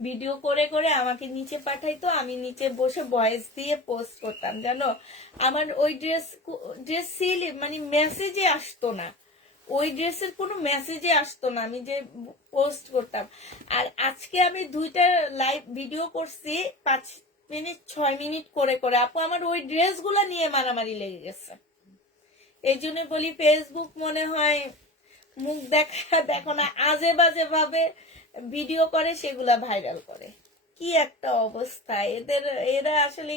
ভিডিও করে করে আমাকে নিচে পাঠাইতো, আমি নিচে বসে ভয়েস দিয়ে পোস্ট করতাম জানো। আমার ওই ড্রেস সিলি মানে মেসেজে আসতো না, ওই ড্রেসের কোনো মেসেজে আসতো না, আমি যে পোস্ট করতাম। আর আজকে আমি 2টা লাইভ ভিডিও করছি, 5 মিনিট 6 মিনিট করে করে আপু। আমার ওই ড্রেসগুলো নিয়ে মারামারি লেগে গেছে। এই জন্য বলি ফেসবুক মনে হয় মুখ দেখা দেখো না, আজে বাজে ভাবে ভিডিও করে, সেগুলা ভাইরাল করে। কি একটা অবস্থা এদের, এরা আসলে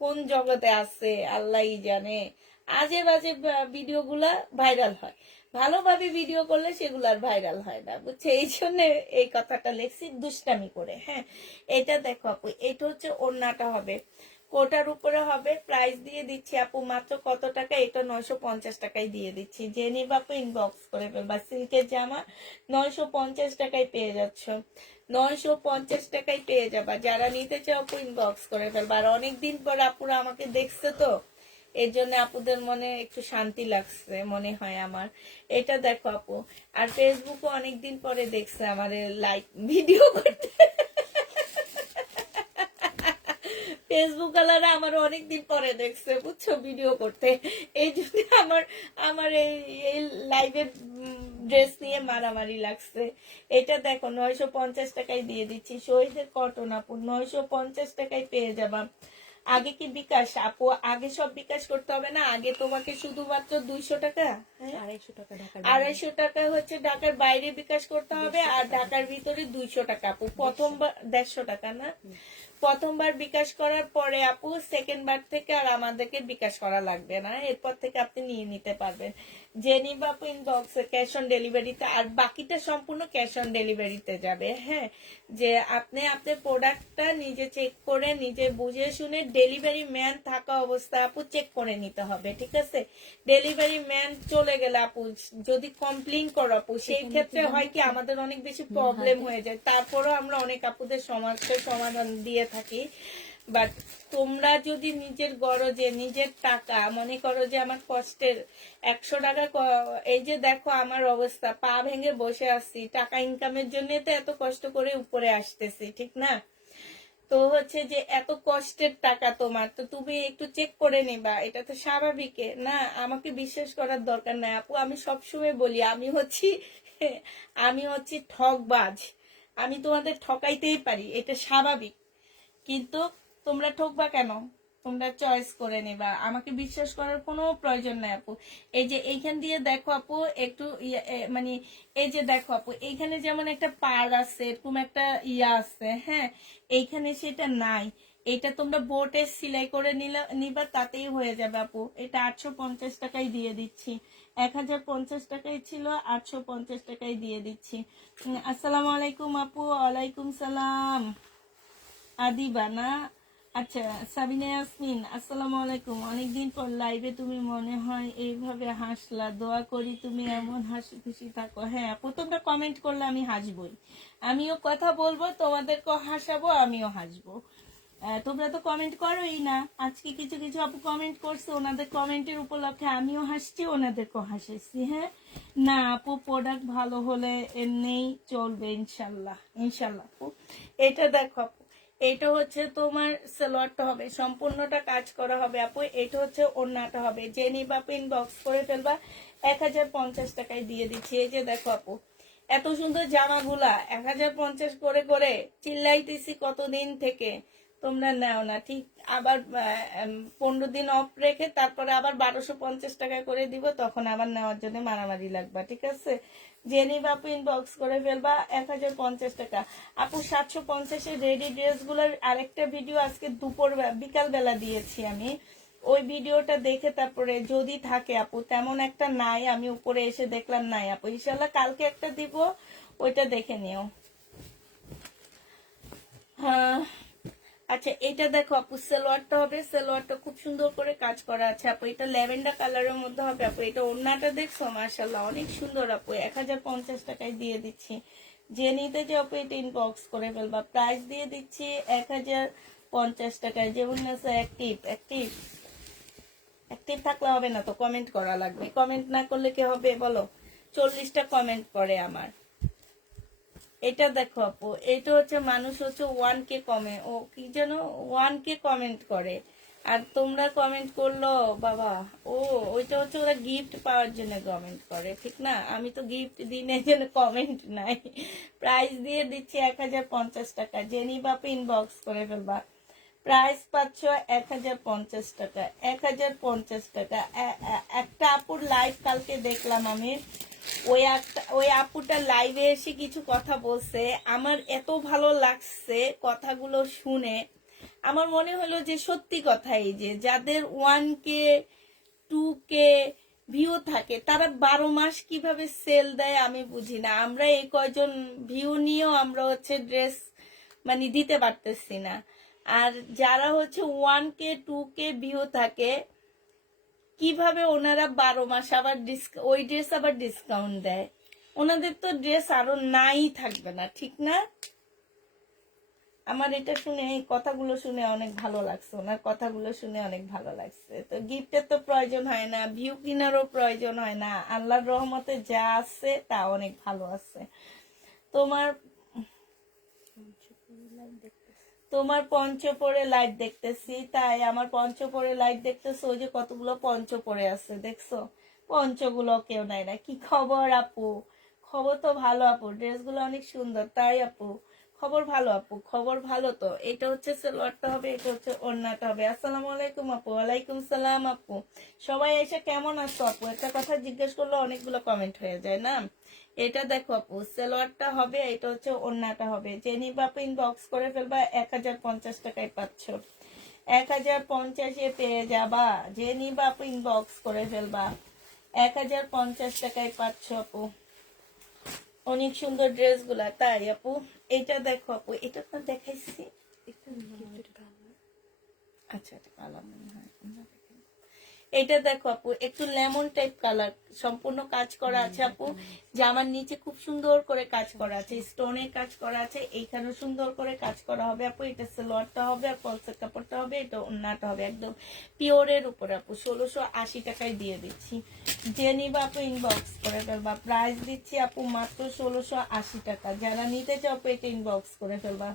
কোন জগতে আছে আল্লাহই জানে। আজে বাজে ভিডিও গুলা ভাইরাল হয়, ভালোভাবে ভিডিও করলে সেগুলো আর ভাইরাল হয় না, বুঝছে? এই জন্য এই কথাটা লেখছি দুষ্টামি করে। হ্যাঁ, এটা দেখো আপু, এটা হচ্ছে ওড়নাটা হবে, কোটার উপরে হবে। প্রাইস দিয়ে দিচ্ছি আপু মাত্র কত টাকা? এটা 950 টাকায় দিয়ে দিচ্ছি। যে নিবা আপু ইনবক্স করে ফেলবা। সিল্কের জামা 950 টাকায় পেয়ে যাচ্ছ, 950 টাকায় পেয়ে যাবা। যারা নিতে চাও আপু ইনবক্স করে ফেলবা। আর অনেকদিন পর আপুরা আমাকে দেখছে তো, এর জন্য আপুদের মনে একটু শান্তি লাগছে মনে হয় আমার। এটা দেখো আপু, আর ফেসবুকে অনেকদিন পরে দেখছে আমার লাইক ভিডিও করতে। ফেসবুক আলারা আমার অনেকদিন পরে দেখছে, বুঝছো, ভিডিও করতে। এই জন্য আমার আমার এই লাইভের ড্রেস নিয়ে মারামারি লাগছে। এটা দেখো 950 টাকায় দিয়ে দিচ্ছি। শহীদের কটন আপু, 950 টাকায় পেয়ে যাবা। আগে কি বিকাশ আপু? আগে সব বিকাশ করতে হবে না, আগে তোমাকে শুধুমাত্র 200 টাকা, হ্যাঁ 250 টাকা ঢাকার 250 টাকা হচ্ছে ঢাকার বাইরে বিকাশ করতে হবে, আর ঢাকার ভিতরে 200 টাকা আপু। প্রথমবার 150 টাকা না, প্রথমবার বিকাশ করার পরে আপু সেকেন্ড বার থেকে আর আমাদেরকে বিকাশ করা লাগবে না, এরপর থেকে আপনি নিয়ে নিতে পারবেন। জেনি বাপু ইনবক্সে ক্যাশ অন ডেলিভারিতে, আর বাকিটা সম্পূর্ণ ক্যাশ অন ডেলিভারিতে যাবে। হ্যাঁ, যে আপনি আপনার প্রোডাক্টটা নিজে চেক করে, নিজে বুঝে শুনে, ডেলিভারি ম্যান থাকা অবস্থায় আপু চেক করে নিতে হবে, ঠিক আছে? ডেলিভারি ম্যান চলে গেলে আপু যদি কমপ্লেন করো আপু, সেই ক্ষেত্রে হয় কি আমাদের অনেক বেশি প্রবলেম হয়ে যায়। তারপরও আমরা অনেক আপুদের সমস্যার সমাধান দিয়ে থাকি। বাট তোমরা যদি নিজের গরজে, নিজের টাকা, মনে করো যে আমার কষ্টের 100 টাকা, এই যে দেখো আমার অবস্থা, পা ভেঙে বসে আছি, টাকা ইনকামের জন্য তো এত কষ্ট করে উপরে আসতেছি, ঠিক না? তো হচ্ছে যে এত কষ্টের টাকা তোমার, তো তুমি একটু চেক করে নিবা, এটা তো স্বাভাবিক না? আমাকে বিশ্বাস করার দরকার নাই আপু। আমি সবসময় বলি আমি হচ্ছি ঠকবাজ, আমি তোমাদের ঠকাইতেই পারি, এটা স্বাভাবিক। কিন্তু তোমরা ঠকবা কেন? তোমরা চয়েস করে নিবা, আমাকে বিশ্বাস করার কোনো প্রয়োজন নাই আপু। এই যে এইখান দিয়ে দেখো আপু একটু মানে এই যে দেখো আপু, এইখানে যেমন একটা পার আছে, এরকম একটা ইয়া আছে, হ্যাঁ, এইখানে সেটা নাই। এটা তোমরা বোটে সেলাই করে নিবা, তাতেই হয়ে যাবে আপু। এটা 850 টাকায় দিয়ে দিচ্ছি, 1050 টাকায় ছিল, 850 টাকায় দিয়ে দিচ্ছি। আসসালামু আলাইকুম আপু। ওয়ালাইকুম সালাম। আদিবা না? আচ্ছা, সাবিনা ইয়াসমিন, আসসালামু আলাইকুম। অনেকদিন পর লাইভে, তুমি মনে হয় এইভাবে হাসলা, দোয়া করি তুমি এমন হাসি খুশি থাকো। হ্যাঁ আপু, তোমরা কমেন্ট করলে আমি হাসবই, আমিও কথা বলবো, তোমাদেরকেও হাসাবো, আমিও হাসবো। তোমরা তো কমেন্ট করোই না। আজকে কিছু কিছু আপু কমেন্ট করছে, ওনাদের কমেন্টের উপলক্ষে আমিও হাসছি, ওনাদেরকেও হাসেছি। হ্যাঁ, না আপু, প্রোডাক্ট ভালো হলে এমনিই চলবে ইনশাল্লাহ, ইনশাল্লাহ আপু। এটা দেখো আপু, এটা হচ্ছে তোমার সালোয়ারটা হবে, সম্পূর্ণটা কাজ করা হবে আপু। এটা হচ্ছে ওড়নাটা হবে। যে নিবা আপু ইনবক্স করে ফেলবা, 1050 টাকায় দিয়ে দিচ্ছি। এই যে দেখো আপু, এত সুন্দর জামাগুলা 1050 করে করে চিল্লাইতেছি কতদিন থেকে, তোমরা নাও না ঠিক। আবার 15 দিন অফ রেখে তারপরে আবার 1250 টাকা করে দিব, তখন আবার নেওয়ার জন্য মারামারি লাগবা, ঠিক আছে? জেনি বাপু ইনবক্স করে ফেলবা, 1050 টাকা আপু। 750-এর রেডি ড্রেসগুলোর আরেকটা ভিডিও আজকে বিকাল বেলা দিয়েছি আমি, ওই ভিডিওটা দেখে তারপরে যদি থাকে আপু, তেমন একটা নাই, আমি উপরে এসে দেখলাম নাই আপু, ইনশাল্লাহ কালকে একটা দিব, ওইটা দেখে নিও। হ্যাঁ আচ্ছা, এটা দেখো আপু, সালোয়ারটা হবে, সালোয়ারটা খুব সুন্দর করে কাজ করা আছে আপু। এটা ল্যাভেন্ডার কালারের মধ্যে হবে আপু। এটা ওড়নাটা দেখছো, মাশাআল্লাহ অনেক সুন্দর আপু। 1050 টাকায় দিয়ে দিচ্ছি। যে নিতে যে আপু এটা ইনবক্স করে ফেলবা, প্রাইস দিয়ে দিচ্ছি 1050 টাকায়। যেমন আছে অ্যাক্টিভ, অ্যাক্টিভ অ্যাক্টিভ থাকলে হবে না তো, কমেন্ট করা লাগবে। কমেন্ট না করলে কি হবে বলো? 40টা কমেন্ট করে আমার। এটা দেখো আপু, এটা হচ্ছে মানুষ হচ্ছে 1K কমে, ও কি যেন 1K কমেন্ট করে, আর তোমরা কমেন্ট করলো বাবা। ও ওইটা হচ্ছে ওরা গিফট পাওয়ার জন্য কমেন্ট করে, ঠিক না? আমি তো গিফট দিই না, এই জন্য কমেন্ট নাই। প্রাইস দিয়ে দিচ্ছি 1050 টাকা। জেনি বাপু ইনবক্স করে ফেলবা, প্রাইস পাচ্ছ 1050 টাকা। 1050 টাকা। একটা আপুর লাইভ কালকে দেখলাম আমি, ওই আপুটা লাইভে এসে কিছু কথা বলছে, আমার এত ভালো লাগছে কথাগুলো শুনে। আমার মনে হলো যে সত্যি কথাই, যে যাদের 1K 2K ভিউ থাকে তারা 12 মাস কিভাবে সেল দেয় আমি বুঝি না। আমরা এই কয়জন ভিউ নিয়েও আমরা হচ্ছে ড্রেস মানে দিতে পারতেছি না। আর যারা হচ্ছে 1K 2K ভিউ থাকে, কিভাবে ওনারা 12 মাস আবার ওই ড্রেস আবার ডিসকাউন্ট দেয়? ওনাদের তো ড্রেস আরো নাই থাকবে না, ঠিক না? আমার এটা শুনে, এই কথাগুলো শুনে অনেক ভালো লাগছে, ওনার কথাগুলো শুনে অনেক ভালো লাগছে। তো গিফটের তো প্রয়োজন হয় না, ভিউ কিনারও প্রয়োজন হয় না, আল্লাহর রহমতে যা আছে তা অনেক ভালো আছে। তোমার তোমার পঞ্চপরে লাইট দেখতেছি, তাই আমার পঞ্চপরে লাইট দেখতেছো, ওই যে কতগুলো পঞ্চপরে আছে দেখছো, পঞ্চগুলো কেউ নাই না। কি খবর আপু? খবর তো ভালো আপু, ড্রেসগুলো অনেক সুন্দর, তাই আপু খবর ভালো আপু, খবর ভালো। তো এটা হচ্ছে সালোয়ারটা হবে, এটা হচ্ছে ওড়নাটা হবে। আসসালামু আলাইকুম আপু। ওয়ালাইকুম সালাম আপু। সবাই এসে কেমন আছো আপু? একটা কথা জিজ্ঞেস করলে অনেকগুলো কমেন্ট হয়ে যায় না। এটা দেখো আপু, সালোয়ারটা হবে, এটা হচ্ছে ওড়নাটা হবে। যে নিবা আপু ইনবক্স করে ফেলবা, 1050 টাকায় পাচ্ছ। 1050-এ পেয়ে যাবা। যে নিবা আপু ইনবক্স করে ফেলবা, 1050 টাকায় পাচ্ছ আপু। অনেক সুন্দর ড্রেস গুলা, তাই আপু। এটা দেখো আপু, এটা তো দেখাইছি। আচ্ছা এটা কালার মনে হয়। এটা দেখো আপু, একটু লেমন টাইপ কালার, সম্পূর্ণ কাজ করা আছে আপু। জামার নিচে খুব সুন্দর করে কাজ করা আছে, স্টোনের কাজ করা আছে, এইখানেও সুন্দর করে কাজ করা হবে আপু। এটা সালোয়ারটা হবে, আর পলসের কাপড়টা হবে, এটা ওড়নাটা হবে, একদম পিওরের উপর আপু। 1680 টাকায় দিয়ে দিচ্ছি। যে নিবা আপু ইনবক্স করে ফেলবা, প্রাইস দিচ্ছি আপু মাত্র 1680 টাকা। যারা নিতে চাও আপু এটা ইনবক্স করে ফেলবা।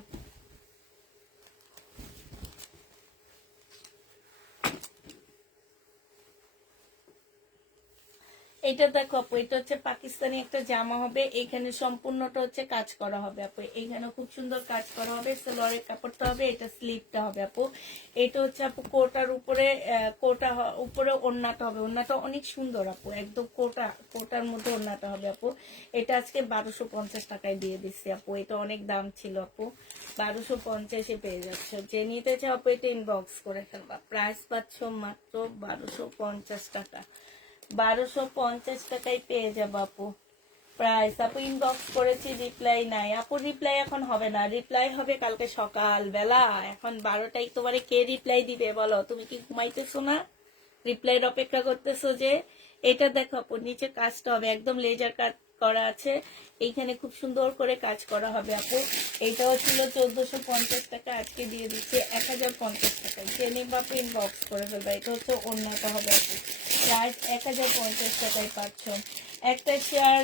এটা দেখো আপু, এটা হচ্ছে পাকিস্তানি একটা জামা হবে, এখানে সম্পূর্ণটা হচ্ছে কাজ করা হবে আপু। এখানে খুব সুন্দর কাজ করা হবে, সালোয়ারের কাপড়টা হবে, এটা স্লিভটা হবে আপু। এটা হচ্ছে আপু কোটার উপরে, উপরে ওড়নাটা হবে। ওড়নাটা অনেক সুন্দর আপু, একদম কোটার মধ্যে ওড়নাটা হবে আপু। এটা আজকে 1250 টাকায় দিয়ে দিচ্ছি আপু। এটা অনেক দাম ছিল আপু, 1250-এ পেয়ে যাচ্ছে। যে নিতে চাও আপু এটা ইনবক্স করে ফেলবা, প্রাইস পাচ্ছ মাত্র 1250 টাকা। 1250 টাকায় পেয়ে যাবো আপু। প্রাইস আপু ইনবক্স করেছি, রিপ্লাই নাই আপু। রিপ্লাই এখন হবে না, রিপ্লাই হবে কালকে সকাল বেলা। এখন 12টায় তোমারে কে রিপ্লাই দিবে বলো? তুমি কি ঘুমাইতেছো না? রিপ্লাইয়ের অপেক্ষা করতেছো যে? এটা দেখো আপু, নিচে কাজটা হবে, একদম লেজার কাজ করা আছে, এইখানে খুব সুন্দর করে কাজ করা হবে আপু। এইটাও ছিল 1450 টাকা, আজকে দিয়ে দিচ্ছে 1050 টাকায়। যে নিবা আপু ইনবক্স করে ফেলবে। এটা হচ্ছে অন্যটা হবে আপু, প্রাইস 1050 টাকায় পাচ্ছ। একটা শেয়ার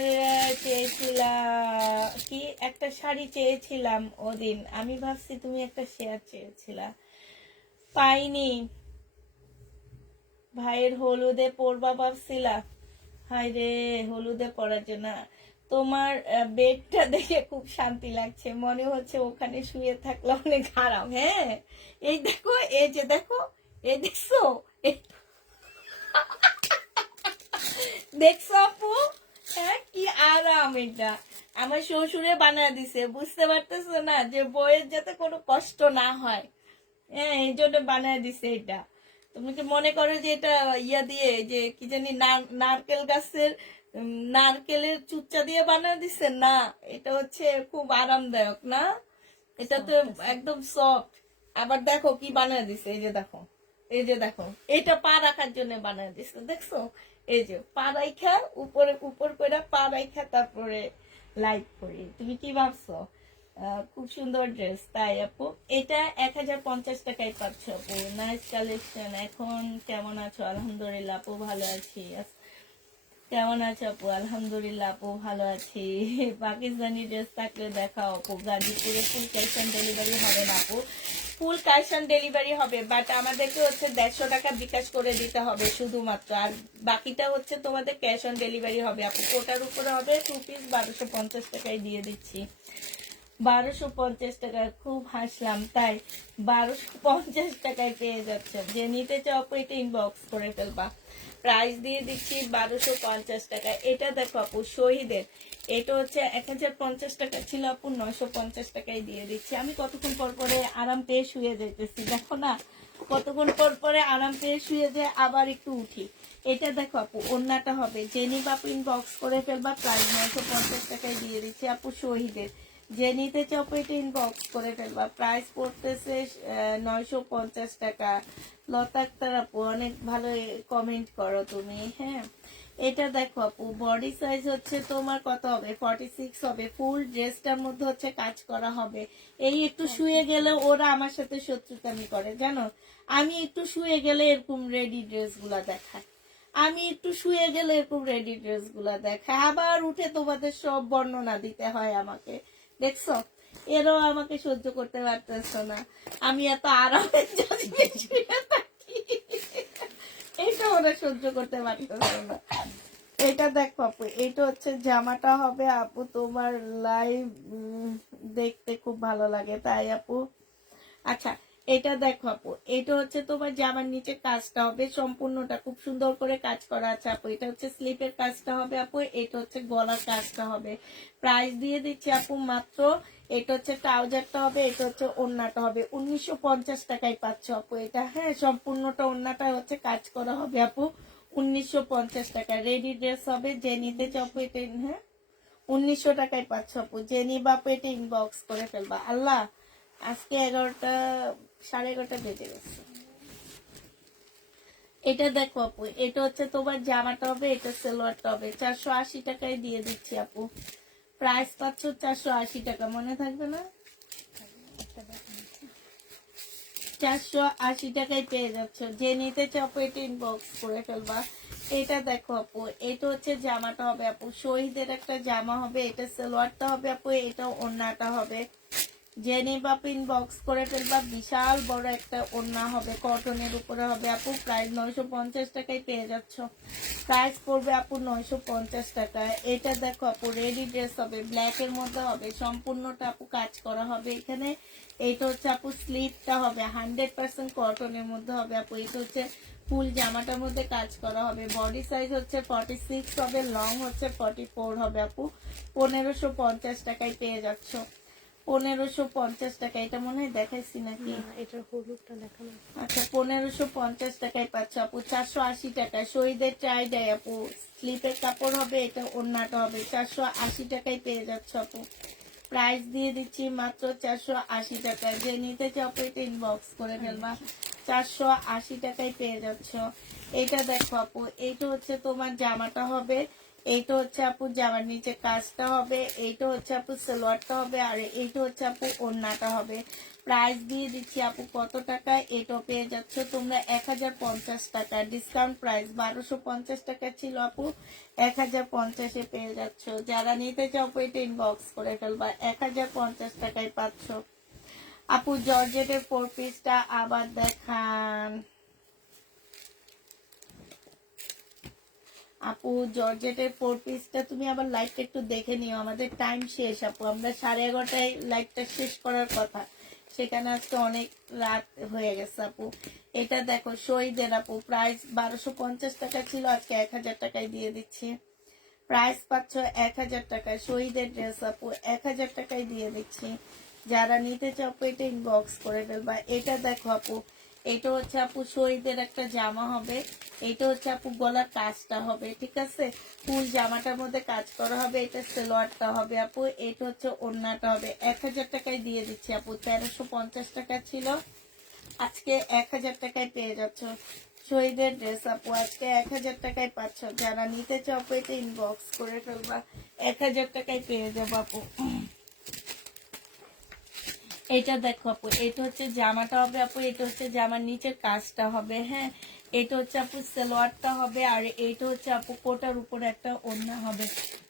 চেয়েছিলাম, কি একটা শাড়ি চেয়েছিলাম ওদিন, আমি ভাবছি তুমি একটা শেয়ার চেয়েছিলা, পাইনি। ভাইয়ের হলুদে পরবা ভাবছিলা, হায় রে হলুদে পরার জন্য। তোমার বেডটা দেখে খুব শান্তি লাগছে, মনে হচ্ছে ওখানে শুয়ে থাকলে অনেক আরাম। হ্যাঁ এই দেখো, এই যে দেখো, এই দেখছো, দেখছো আপু, হ্যাঁ কি আরাম এটা। আমার শ্বশুরে বানায় দিছে, বুঝতে পারতেছো না যে বইয়ের যাতে কোনো কষ্ট না হয়, হ্যাঁ এই জন্য বানায় দিছে এটা। তুমি কি মনে করো যে এটা ইয়া দিয়ে, যে কি জানি নারকেল গাছের নারকেলের চুচ্চা দিয়ে বানায় দিছে? না, এটা হচ্ছে খুব আরামদায়ক না, এটা তো একদম সফট। আবার দেখো কি বানায় দিছে, এই যে দেখো, এই যে দেখো, এটা পা রাখার জন্য বানায় দিছে, দেখছো? এই যে পা রাইখা উপরে উপর করে পা রাইখা তারপরে লাইট করি। তুমি কি ভাবছো? খুব সুন্দর ড্রেস, তাই আপু? এটা 1050 টাকায় পাচ্ছ আপু, নাইস কালেকশন। এখন কেমন আছো? আলহামদুলিল্লাহ আপু ভালো আছি। কেমন আছো আপু? আলহামদুলিল্লাহ আপু ভালো আছি। পাকিস্তানি ড্রেস থাকলে দেখাও আপু। গাজীপুরে ফুল ক্যাশ অন ডেলিভারি হবে না আপু? ফুল ক্যাশ অন ডেলিভারি হবে, বাট আমাদেরকে হচ্ছে 150 টাকা বিকাশ করে দিতে হবে শুধুমাত্র, আর বাকিটা হচ্ছে তোমাদের ক্যাশ অন ডেলিভারি হবে আপু। ওটার উপরে হবে 2 পিস 1250 টাকায় দিয়ে দিচ্ছি। 1250 টাকা, খুব হাসলাম তাই। 1250 টাকায় পেয়ে যাচ্ছে, যে নিতে চাও আপু এটা ইনবক্স করে ফেলবা। প্রাইস দিয়ে দিচ্ছি 1250 টাকা। এটা দেখো আপু শহীদের, এটা হচ্ছে 1050 টাকা ছিল আপু, 950 টাকায় দিয়ে দিচ্ছি। আমি কতক্ষণ পর পরে আরাম পেয়ে শুয়ে যাইতেছি, দেখো না কতক্ষণ পর পরে আরাম পেয়ে শুয়ে যায়, আবার একটু উঠি। এটা দেখো আপু ওন্নাটা হবে, জেনি বাপু ইনবক্স করে ফেলবা, প্রাইস 950 টাকায় দিয়ে দিচ্ছি আপু শহীদের। যে নিতে চাও এটা ইনবক্স করে ফেলবা, প্রাইস পড়তেছে 950 টাকা। লতা আক্তার আপু অনেক ভালো কমেন্ট করো তুমি, হ্যাঁ। এটা দেখো আপু বডি সাইজ হচ্ছে তোমার কত হবে, 46 হবে। ফুল ড্রেসটার মধ্যে হচ্ছে কাজ করা হবে। এই একটু শুয়ে গেলে ওরা আমার সাথে শত্রুতামি করে জানো, আমি একটু শুয়ে গেলে এরকম রেডি ড্রেস গুলা দেখায়, আমি একটু শুয়ে গেলে এরকম রেডি ড্রেস গুলা দেখায়, আবার উঠে তোমাদের সব বর্ণনা দিতে হয় আমাকে, দেখছো? এরাও আমাকে সহ্য করতে পারতেছ না, আমি এত আরামের জন্য শুয়ে থাকি, এটা ওরা সহ্য করতে পারতেছ না। এটা দেখো আপু, এটা হচ্ছে জামাটা হবে আপু তোমার লাইভ দেখতে খুব ভালো লাগে, তাই আপু? আচ্ছা এটা দেখো আপু, এটা হচ্ছে তোমার জামার নিচে কাজটা হবে সম্পূর্ণটা, খুব সুন্দর করে কাজ করা আছে আপু। এটা হচ্ছে স্লিপের কাজটা হবে আপু, এটা হচ্ছে গলার কাজটা হবে। প্রাইস দিয়ে দিচ্ছি আপু মাত্র, এটা হচ্ছে ট্রাউজারটা হবে, এটা হচ্ছে ওড়নাটা হবে, 1950 টাকায় পাচ্ছ আপু এটা, হ্যাঁ। সম্পূর্ণটা ওড়নাটা হচ্ছে কাজ করা হবে আপু, 1950 টাকা। রেডি ড্রেস হবে, যে নিতে চাও আপু এটা, হ্যাঁ 1900 টাকায় পাচ্ছ আপু। যে নিবা আপু এটা ইনবক্স করে ফেলবা। আল্লাহ আজকে 11টা 11:30 বেজে গেছে। এটা দেখো আপু, এটা হচ্ছে তোমার জামাটা হবে, এটা সালোয়ারটা হবে, 480 টাকায় দিয়ে দিচ্ছি আপু। প্রাইস পাচ্ছ 480 টাকা, মনে থাকবে না? 480 টাকায় পেয়ে যাচ্ছ, যে নিতে চাও আপু এটা ইনবক্স করে ফেলবা। এটা দেখো আপু, এটা হচ্ছে জামাটা হবে আপু, শহীদের একটা জামা হবে, এটা সালোয়ারটা হবে আপু, এটা ওড়নাটা হবে। জেনি বাপ ইনবক্স করে ফেলবা, বিশাল বড় একটা ওড়না হবে, কটনের উপরে হবে আপু। প্রাইস 950 টাকায় পেয়ে যাচ্ছ, প্রাইস পড়বে আপু 950 টাকায়। এটা দেখো আপু রেডি ড্রেস হবে, ব্ল্যাক এর মধ্যে হবে, সম্পূর্ণটা আপু কাজ করা হবে এখানে। এইটা হচ্ছে আপু স্লিপটা হবে 100% কটনের মধ্যে হবে আপু। এটা হচ্ছে ফুল জামাটার মধ্যে কাজ করা হবে, বডি সাইজ হচ্ছে 46 হবে, লং হচ্ছে 44 হবে আপু। 1550 টাকায় পেয়ে যাচ্ছ, 1550 টাকা। এটা মনে হয় দেখাইছি নাকি? এটার হলুদটা দেখানো। আচ্ছা 1550 টাকায় পাচ্ছ আপু। 480 টাকা শহীদের ট্রাই দেয় আপু, স্লিপের কাপড় হবে, এটা ওড়নাটা হবে, 480 টাকায় পেয়ে যাচ্ছ আপু। প্রাইস দিয়ে দিচ্ছি মাত্র 480 টাকা। যে নিতে চাও আপু এটা ইনবক্স করে ফেলবা, 480 টাকায় পেয়ে যাচ্ছ। এটা দেখো আপু, এইটা হচ্ছে তোমার জামাটা হবে, এইটা হচ্ছে আপু জামার নিচে কাজটা হবে, এইটা হচ্ছে আপু সালোয়ারটা হবে, আর এইটা হচ্ছে আপু ওড়নাটা হবে। প্রাইস দিয়ে দিচ্ছি আপু কত টাকা, এটা পেয়ে যাচ্ছ তোমরা 1050 টাকা, ডিসকাউন্ট প্রাইস 1250 টাকা ছিল আপু, 1050-এ পেয়ে যাচ্ছ। যারা নিতে চাও আপু এটা ইনবক্স করে ফেলবা, 1050 টাকায় পাচ্ছ। আপু জর্জেটের 4 পিসটা আবার দেখান। আপু জর্জেটের 4 পিসটা তুমি আবার লাইভটা একটু দেখে নিও, আমাদের টাইম শেষ আপু, আমরা 11:30টায় লাইভটা শেষ করার কথা, সেখানে আজকে অনেক রাত হয়ে গেছে আপু। এটা দেখো শহীদের আপু, প্রাইস 1250 টাকা ছিল, আজকে 1000 টাকায় দিয়ে দিচ্ছি। প্রাইস পাচ্ছ 1000 টাকায়, শহীদের ড্রেস আপু 1000 টাকায় দিয়ে দিচ্ছি। যারা নিতে চাও আপু এটা ইনবক্স করে ফেলবা। এটা দেখো আপু, এটা হচ্ছে আপু শহীদের একটা জামা হবে, এটা হচ্ছে আপু গলার কাজটা হবে, ঠিক আছে, ফুল জামাটার মধ্যে কাজ করা হবে, এটা সালোয়ারটা হবে আপু, এটা হচ্ছে ওড়নাটা হবে। 1000 টাকায় দিয়ে দিচ্ছি আপু, 1350 টাকা ছিল, আজকে 1000 টাকায় পেয়ে যাচ্ছ। শহীদের ড্রেস আপু আজকে 1000 টাকায় পাচ্ছ। যারা নিতে চাও আপু এটা ইনবক্স করে ফেলবা, 1000 টাকায় পেয়ে যাবো আপু। এটা দেখো আপু, এটা হচ্ছে জামাটা হবে আপু, এটা হচ্ছে জামার নিচের কাজটা হবে, হ্যাঁ, এটা হচ্ছে আপু সালোয়ারটা হবে, আর এটা হচ্ছে আপু কোটার উপরে একটা ওড়না হবে।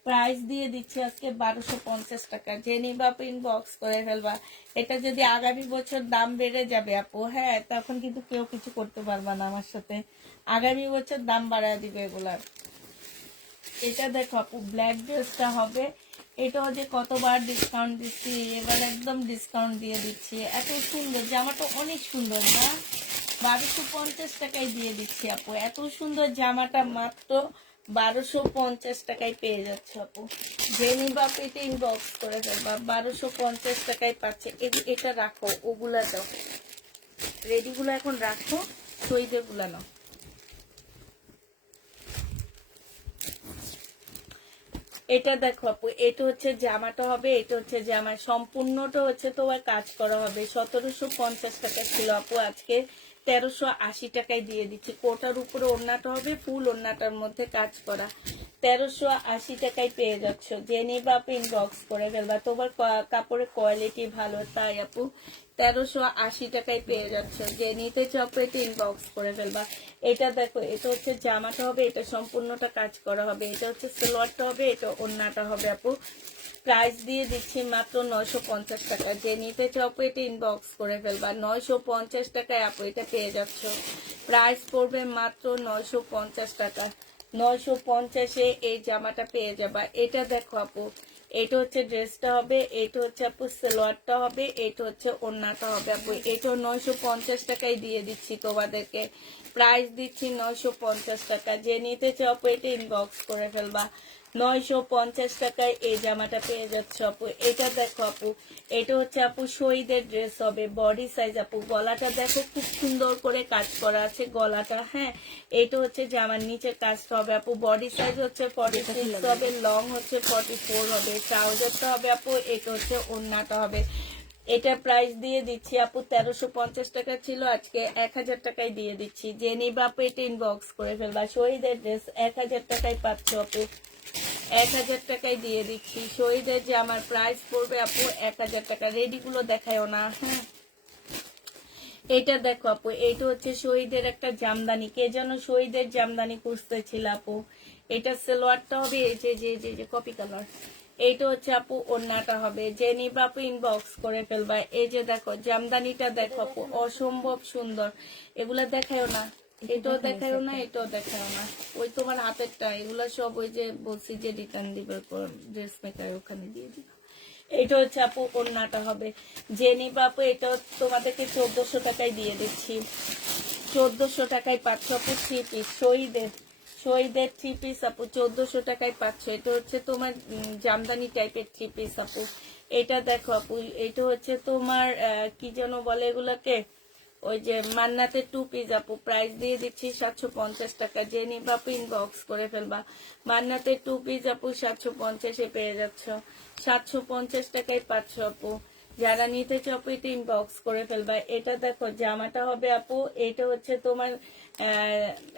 প্রাইস দিয়ে দিচ্ছি আজকে 1250 টাকা, যে নিবা আপু ইনবক্স করে ফেলবা। এটা যদি আগামী বছর দাম বেড়ে যাবে আপু, হ্যাঁ, তখন কিন্তু কেউ কিছু করতে পারবা না আমার সাথে, আগামী বছর দাম বাড়ায় দিবে এগুলার। এটা দেখো আপু ব্ল্যাক ড্রেসটা হবে, এটাও যে কতবার ডিসকাউন্ট দিচ্ছি, এবার একদম ডিসকাউন্ট দিয়ে দিচ্ছি। এত সুন্দর জামাটা, অনেক সুন্দর না, 1250 টাকায় দিয়ে দিচ্ছি আপু। এত সুন্দর জামাটা মাত্র 1250 টাকায় পেয়ে যাচ্ছে আপু। যে নিবা আপু এটা ইনবক্স করে ফেলবা, 1250 টাকায় পাচ্ছে। এটা রাখো, ওগুলা দাও, রেডিগুলো এখন রাখো, শহীদের গুলা নাও। এটা দেখো আপু, এটা হচ্ছে জামাটা হবে, এটা হচ্ছে জামা সম্পূর্ণটা হচ্ছে তোমার কাজ করা হবে। 1750 টাকা ছিল আপু, আজকে 1380 টাকায় দিয়ে দিচ্ছি। কোটার উপরে ওড়নাটা হবে, ফুল ওড়নাটার মধ্যে কাজ করা, 1380 টাকায় পেয়ে যাচ্ছ। যে নিবা আপু ইনবক্স করে ফেলবা, তোমার কাপড়ের কোয়ালিটি ভালো তাই আপু 1380 টাকায় পেয়ে যাচ্ছ। যে নিতে চাও আপু এটা ইনবক্স করে ফেলবা। এটা দেখো, এটা হচ্ছে জামাটা হবে, এটা সম্পূর্ণটা কাজ করা হবে, এটা হচ্ছে সালোয়ারটা হবে, এটা ওড়নাটা হবে আপু। প্রাইস দিয়ে দিচ্ছি মাত্র 950 টাকা। যে নিতে চাও আপু এটা ইনবক্স করে ফেলবা, 950 টাকায় আপু এটা পেয়ে যাচ্ছ। প্রাইস পড়বে মাত্র 950 টাকা, 950-এ এই জামাটা পেয়ে যাবা। এটা দেখো আপু, এটা হচ্ছে ড্রেসটা হবে, এটা হচ্ছে আপু সালোয়ারটা হবে, এটা হচ্ছে ওড়নাটা হবে আপু। এটাও 950 টাকায় দিয়ে দিচ্ছি তোমাদেরকে, প্রাইস দিচ্ছি 950 টাকা। যে নিতে চাও আপু এটা ইনবক্স করে ফেলবা, 950 টাকায় এই জামাটা পেয়ে যাচ্ছ আপু। এটা দেখো আপু, এটা হচ্ছে আপু শহীদের ড্রেস হবে, বডি সাইজ আপু। গলাটা দেখো খুব সুন্দর করে কাজ করা আছে গলাটা, হ্যাঁ, এটা হচ্ছে জামার নিচে কাজটা হবে আপু। বডি সাইজ হচ্ছে 46 হবে, লং হচ্ছে 44 হবে, ট্রাউজারটা হবে আপু, এটা হচ্ছে ওড়নাটা হবে। এটা প্রাইস দিয়ে দিচ্ছি আপু 1350 টাকা ছিল, আজকে 1000 টাকায় দিয়ে দিচ্ছি। যে নিবা আপু এটা ইনবক্স করে ফেলবা। শহীদের ড্রেস 1000 টাকায় পাচ্ছ আপু, 1000 টাকায় দিয়ে দিচ্ছি। শহীদের যে আমার প্রাইস পড়বে আপু 1000 টাকা। রেডিগুলো দেখায়ও না, হ্যাঁ। এটা দেখো আপু, এইটা হচ্ছে শহীদের একটা জামদানি, কে যেন শহীদের জামদানি খুঁজতেছিল আপু। এটা সালোয়ারটা হবে, এই যে যে যে যে কপি কালার, এইটা হচ্ছে আপু ওড়নাটা হবে। যে নিবা আপু ইনবক্স করে ফেলবা। এই যে দেখো জামদানিটা দেখো আপু, অসম্ভব সুন্দর। এগুলা দেখায়ও না, এটাও দেখায়ও না, এটাও দেখায়ও না, ওই তোমার হাতেরটা, এগুলা সব ওই যে বলছি যে রিটার্ন দিবে ড্রেস মেকার, ওখানে দিয়ে দিবা। এটা হচ্ছে আপু ওড়নাটা হবে। যে নিবা আপু এটা তোমাদেরকে 1400 টাকায় দিয়ে দিচ্ছি, 1400 টাকায় পাচ্ছ আপু 3 পিস। শহীদের 3 পিস আপু 1400 টাকায় পাচ্ছ। এটা হচ্ছে তোমার জামদানি টাইপের 3 পিস আপু। এটা দেখো আপু, এটা হচ্ছে তোমার কি যেন বলে এগুলাকে, ওই যে মান্নাতের 2 পিস আপু। প্রাইস দিয়ে দিচ্ছি 750 টাকা। যে নিবা আপু ইনবক্স করে ফেলবা। মান্নাতের 2 পিস আপু 750-এ পেয়ে যাচ্ছ, 750 টাকায় পাচ্ছ আপু। যারা নিতে চাও আপু এটা ইনবক্স করে ফেলবা। এটা দেখো জামাটা হবে আপু, এটা হচ্ছে তোমার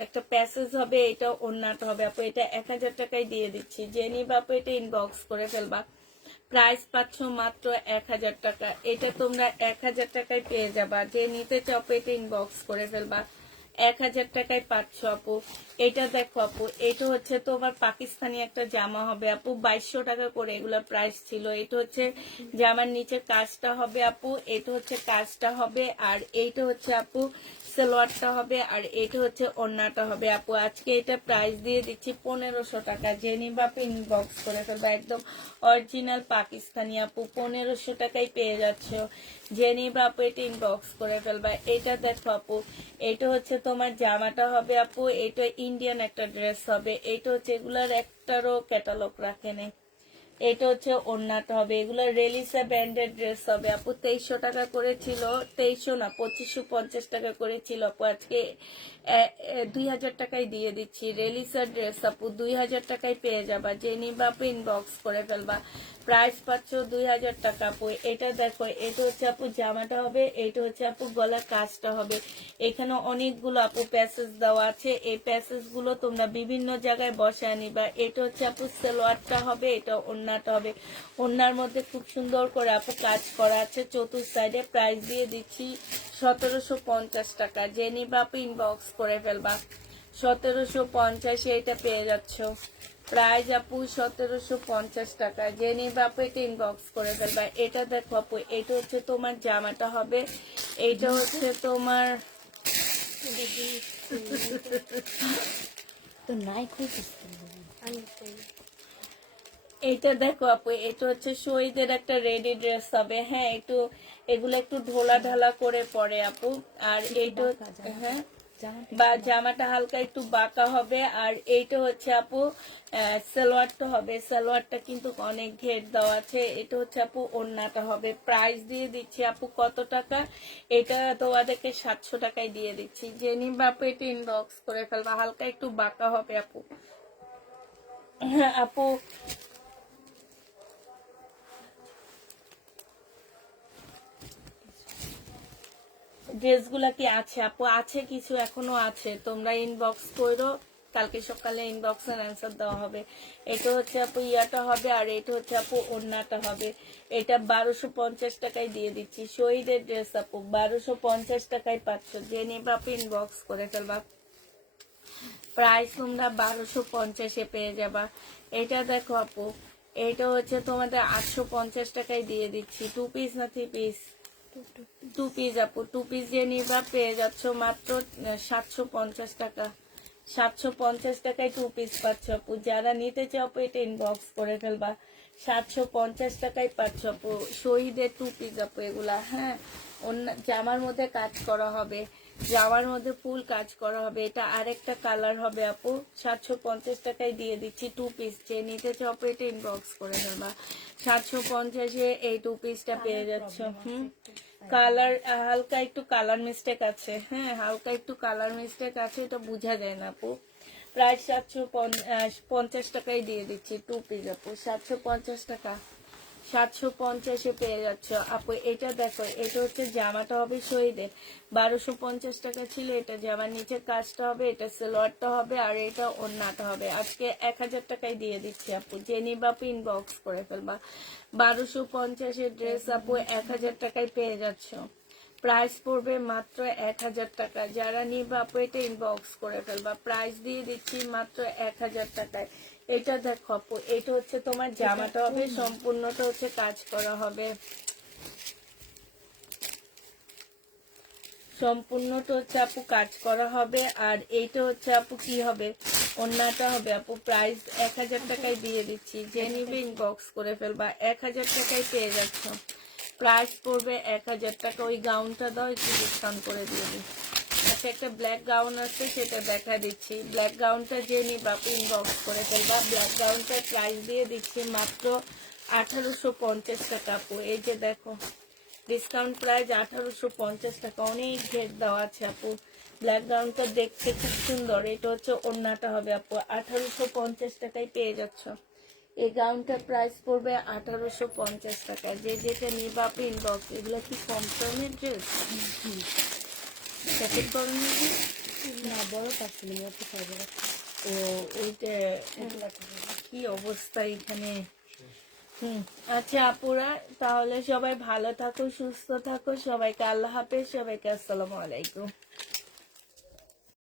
একটা প্যাসেজ হবে, এটা ওড়নাটা হবে আপু। এটা 1000 টাকায় দিয়ে দিচ্ছি, যে নিবা আপু এটা ইনবক্স করে ফেলবা। প্রাইস পাচ্ছ মাত্র 1000 টাকা। এটা তোমরা 1000 টাকায় পেয়ে যাবা, যে নিতে চাও আপু এটা ইনবক্স করে ফেলবা। 1000 টাকায় পাচ্ছ আপু। এটা দেখো আপু, এটা হচ্ছে তোমার পাকিস্তানি একটা জামা হবে আপু, 2200 টাকা করে এগুলা প্রাইস ছিল। এটা হচ্ছে জামার নিচে কাজটা হবে আপু, এটা হচ্ছে কাজটা হবে, আর এইটা হচ্ছে আপু সালোয়ারটা হবে, আর এটা হচ্ছে ওড়নাটা হবে আপু। আজকে এটা প্রাইস দিয়ে দিচ্ছি 1500 টাকা, যে নিবা আপু ইনবক্স করে ফেলবা। একদম অরিজিনাল পাকিস্তানি আপু, 1500 টাকায় পেয়ে যাচ্ছ, যে নিবা আপু এটা ইনবক্স করে ফেলবা। এটা দেখো আপু, এটা হচ্ছে তোমার জামাটা হবে আপু, এটা ইন্ডিয়ান একটা ড্রেস হবে। এটা হচ্ছে এগুলার একটারও ক্যাটালগ রাখে নেই। এটা হচ্ছে ওড়নাটা হবে, এগুলো রেলিসা ব্র্যান্ডের ড্রেস হবে আপু। 2300 টাকা করে ছিল, 2300 না 2550 টাকা করে ছিল আপু। আজকে 2000 টাকায় দিয়ে দিচ্ছি। রেলিসা ড্রেস আপু 2000 টাকায় পেয়ে যাবা, যে নিবা আপু ইনবক্স করে ফেলবা। প্রাইস পাচ্ছ 2000 টাকা আপু। এটা দেখো, এটা হচ্ছে আপু জামাটা হবে, এটা হচ্ছে আপু গলার কাজটা হবে। এখানে অনেকগুলো আপু প্যাসেজ দেওয়া আছে, এই প্যাসেজ গুলো তোমরা বিভিন্ন জায়গায় বসায় নিবা। এটা হচ্ছে আপু সালোয়ারটা হবে, এটা ওড়নাটা হবে। ওড়নার মধ্যে খুব সুন্দর করে আপু কাজ করা আছে চতুর সাইডে। প্রাইস দিয়ে দিচ্ছি 1750 টাকা, যে নিবা আপু ইনবক্স করে ফেলবা। 1750 এটা পেয়ে যাচ্ছ। প্রাইস আপু 1750 টাকা, যে নিবা আপু এটা ইনবক্স করে ফেলবা। এটা দেখো আপু, এটা হচ্ছে তোমার জামাটা হবে, এইটা হচ্ছে তোমার তো নাই খুঁজছিস আমি চাই। এইটা দেখো আপু, এটা হচ্ছে শহীদের একটা রেডি ড্রেস হবে। হ্যাঁ, একটু এগুলো একটু ঢোলা ঢালা করে পরে আপু। আর এইটা হ্যাঁ বা জামাটা হালকা একটু বাঁকা হবে। আর এইটা হচ্ছে আপু সালোয়ারটা হবে, সালোয়ারটা কিন্তু অনেক ঘের দেওয়া আছে। এটা হচ্ছে আপু ওড়নাটা হবে। প্রাইস দিয়ে দিচ্ছি আপু কত টাকা, এটা তোমাদেরকে 700 টাকায় দিয়ে দিচ্ছি, যে নিবা আপু এটা ইনবক্স করে ফেলবা। হালকা একটু বাঁকা হবে আপু। হ্যাঁ আপু, ড্রেসগুলা কি আছে আপু? আছে, কিছু এখনো আছে, তোমরা ইনবক্স করো, কালকে সকালে ইনবক্সের অ্যান্সার দেওয়া হবে। এটা হচ্ছে আপু ইয়াটা হবে, আর এটা হচ্ছে আপু ওড়নাটা হবে। এটা 1250 টাকায় দিয়ে দিচ্ছি, শহীদের ড্রেস আপু 1250 টাকায় পাচ্ছ, যে নিবা আপু ইনবক্স করে ফেলবা। প্রাইস তোমরা 1250-এ পেয়ে যাবা। এটা দেখো আপু, এটা হচ্ছে তোমাদের 850 টাকায় দিয়ে দিচ্ছি। 2 পিস না 3 পিস? 2 পিস আপু, 2 পিস যে নিবা পেয়ে যাচ্ছ মাত্র 750 টাকা। 750 টাকায় 2 পিস পাচ্ছ আপু। যারা নিতে চাও আপু এটা ইনবক্স করে ফেলবা। 750 টাকায় পাচ্ছ আপু, শহীদের 2 পিস আপু এগুলা। হ্যাঁ, অন্য জামার মধ্যে কাজ করা হবে, জামার মধ্যে ফুল কাজ করা হবে। এটা আরেকটা কালার হবে আপু। 750 টাকায় দিয়ে দিচ্ছি 2 পিস, যে নিতে চাও আপু এটা ইনবক্স করে ফেলবা। 750-এ এই 2 পিসটা পেয়ে যাচ্ছ। কালার হালকা একটু কালার মিস্টেক আছে, হ্যাঁ হালকা একটু কালার মিস্টেক আছে, এটা বোঝা যায় না আপু। প্রায় 750 টাকায় দিয়ে দিচ্ছি 2 পিস আপু। 750 টাকা, 750-এ পেয়ে যাচ্ছ আপু। এটা দেখো, এটা হচ্ছে জামাটা হবে শহীদের, 1250 টাকা ছিল। এটা জামার নিচে কাজটা হবে, এটা সালোয়ারটা হবে, আর এটা ওড়নাটা হবে। আজকে 1000 টাকায় দিয়ে দিচ্ছি আপু, যে নিবা আপু ইনবক্স করে ফেলবা। 1250-এর ড্রেস আপু 1000 টাকায় পেয়ে যাচ্ছ। প্রাইস পড়বে মাত্র 1000 টাকা, যারা নিবা আপু এটা ইনবক্স করে ফেলবা। প্রাইস দিয়ে দিচ্ছি মাত্র 1000 টাকায়। এটা দেখো আপু, এটা হচ্ছে তোমার জামাটা হবে, সম্পূর্ণটা হচ্ছে কাজ করা হবে, সম্পূর্ণটা হচ্ছে আপু কাজ করা হবে। আর এইটা হচ্ছে আপু কি হবে, ওড়নাটা হবে আপু। প্রাইস 1000 টাকায় দিয়ে দিচ্ছি, যে নিবে ইনবক্স করে ফেলবা। 1000 টাকায় পেয়ে যাচ্ছ। প্রাইস পড়বে 1000 টাকা। ওই গাউনটা দাও, একটু ডিসকাউন্ট করে দিয়ে দিই। আচ্ছা, একটা ব্ল্যাক গাউন আছে, সেটা দেখা দিচ্ছি। ব্ল্যাক গাউনটা যে নিবা আপু ইনবক্স করে ফেলবা। ব্ল্যাক গাউনটার প্রাইস দিয়ে দিচ্ছি মাত্র 1850 টাকা আপু। এই যে দেখো, ডিসকাউন্ট প্রাইস 1850 টাকা। অনেক ঘের দেওয়া আছে আপু। ব্ল্যাক গাউনটা দেখতে খুব সুন্দর। এটা হচ্ছে ওড়নাটা হবে আপু, 1850 টাকায় পেয়ে যাচ্ছ। এই গাউনটার প্রাইস পড়বে 1850 টাকা। যে যেটা নিবা আপনি ইনবক্স। এগুলো কি কম দামের ড্রেস? প্যাকেট করেন নাকি? না বড় পাচ্ছিল না একটু খাইবে ও ওইটা কি অবস্থা এখানে। আচ্ছা আপুরা, তাহলে সবাই ভালো থাকো, সুস্থ থাকো, সবাইকে আল্লাহ হাফেজ, সবাইকে আসসালামু আলাইকুম।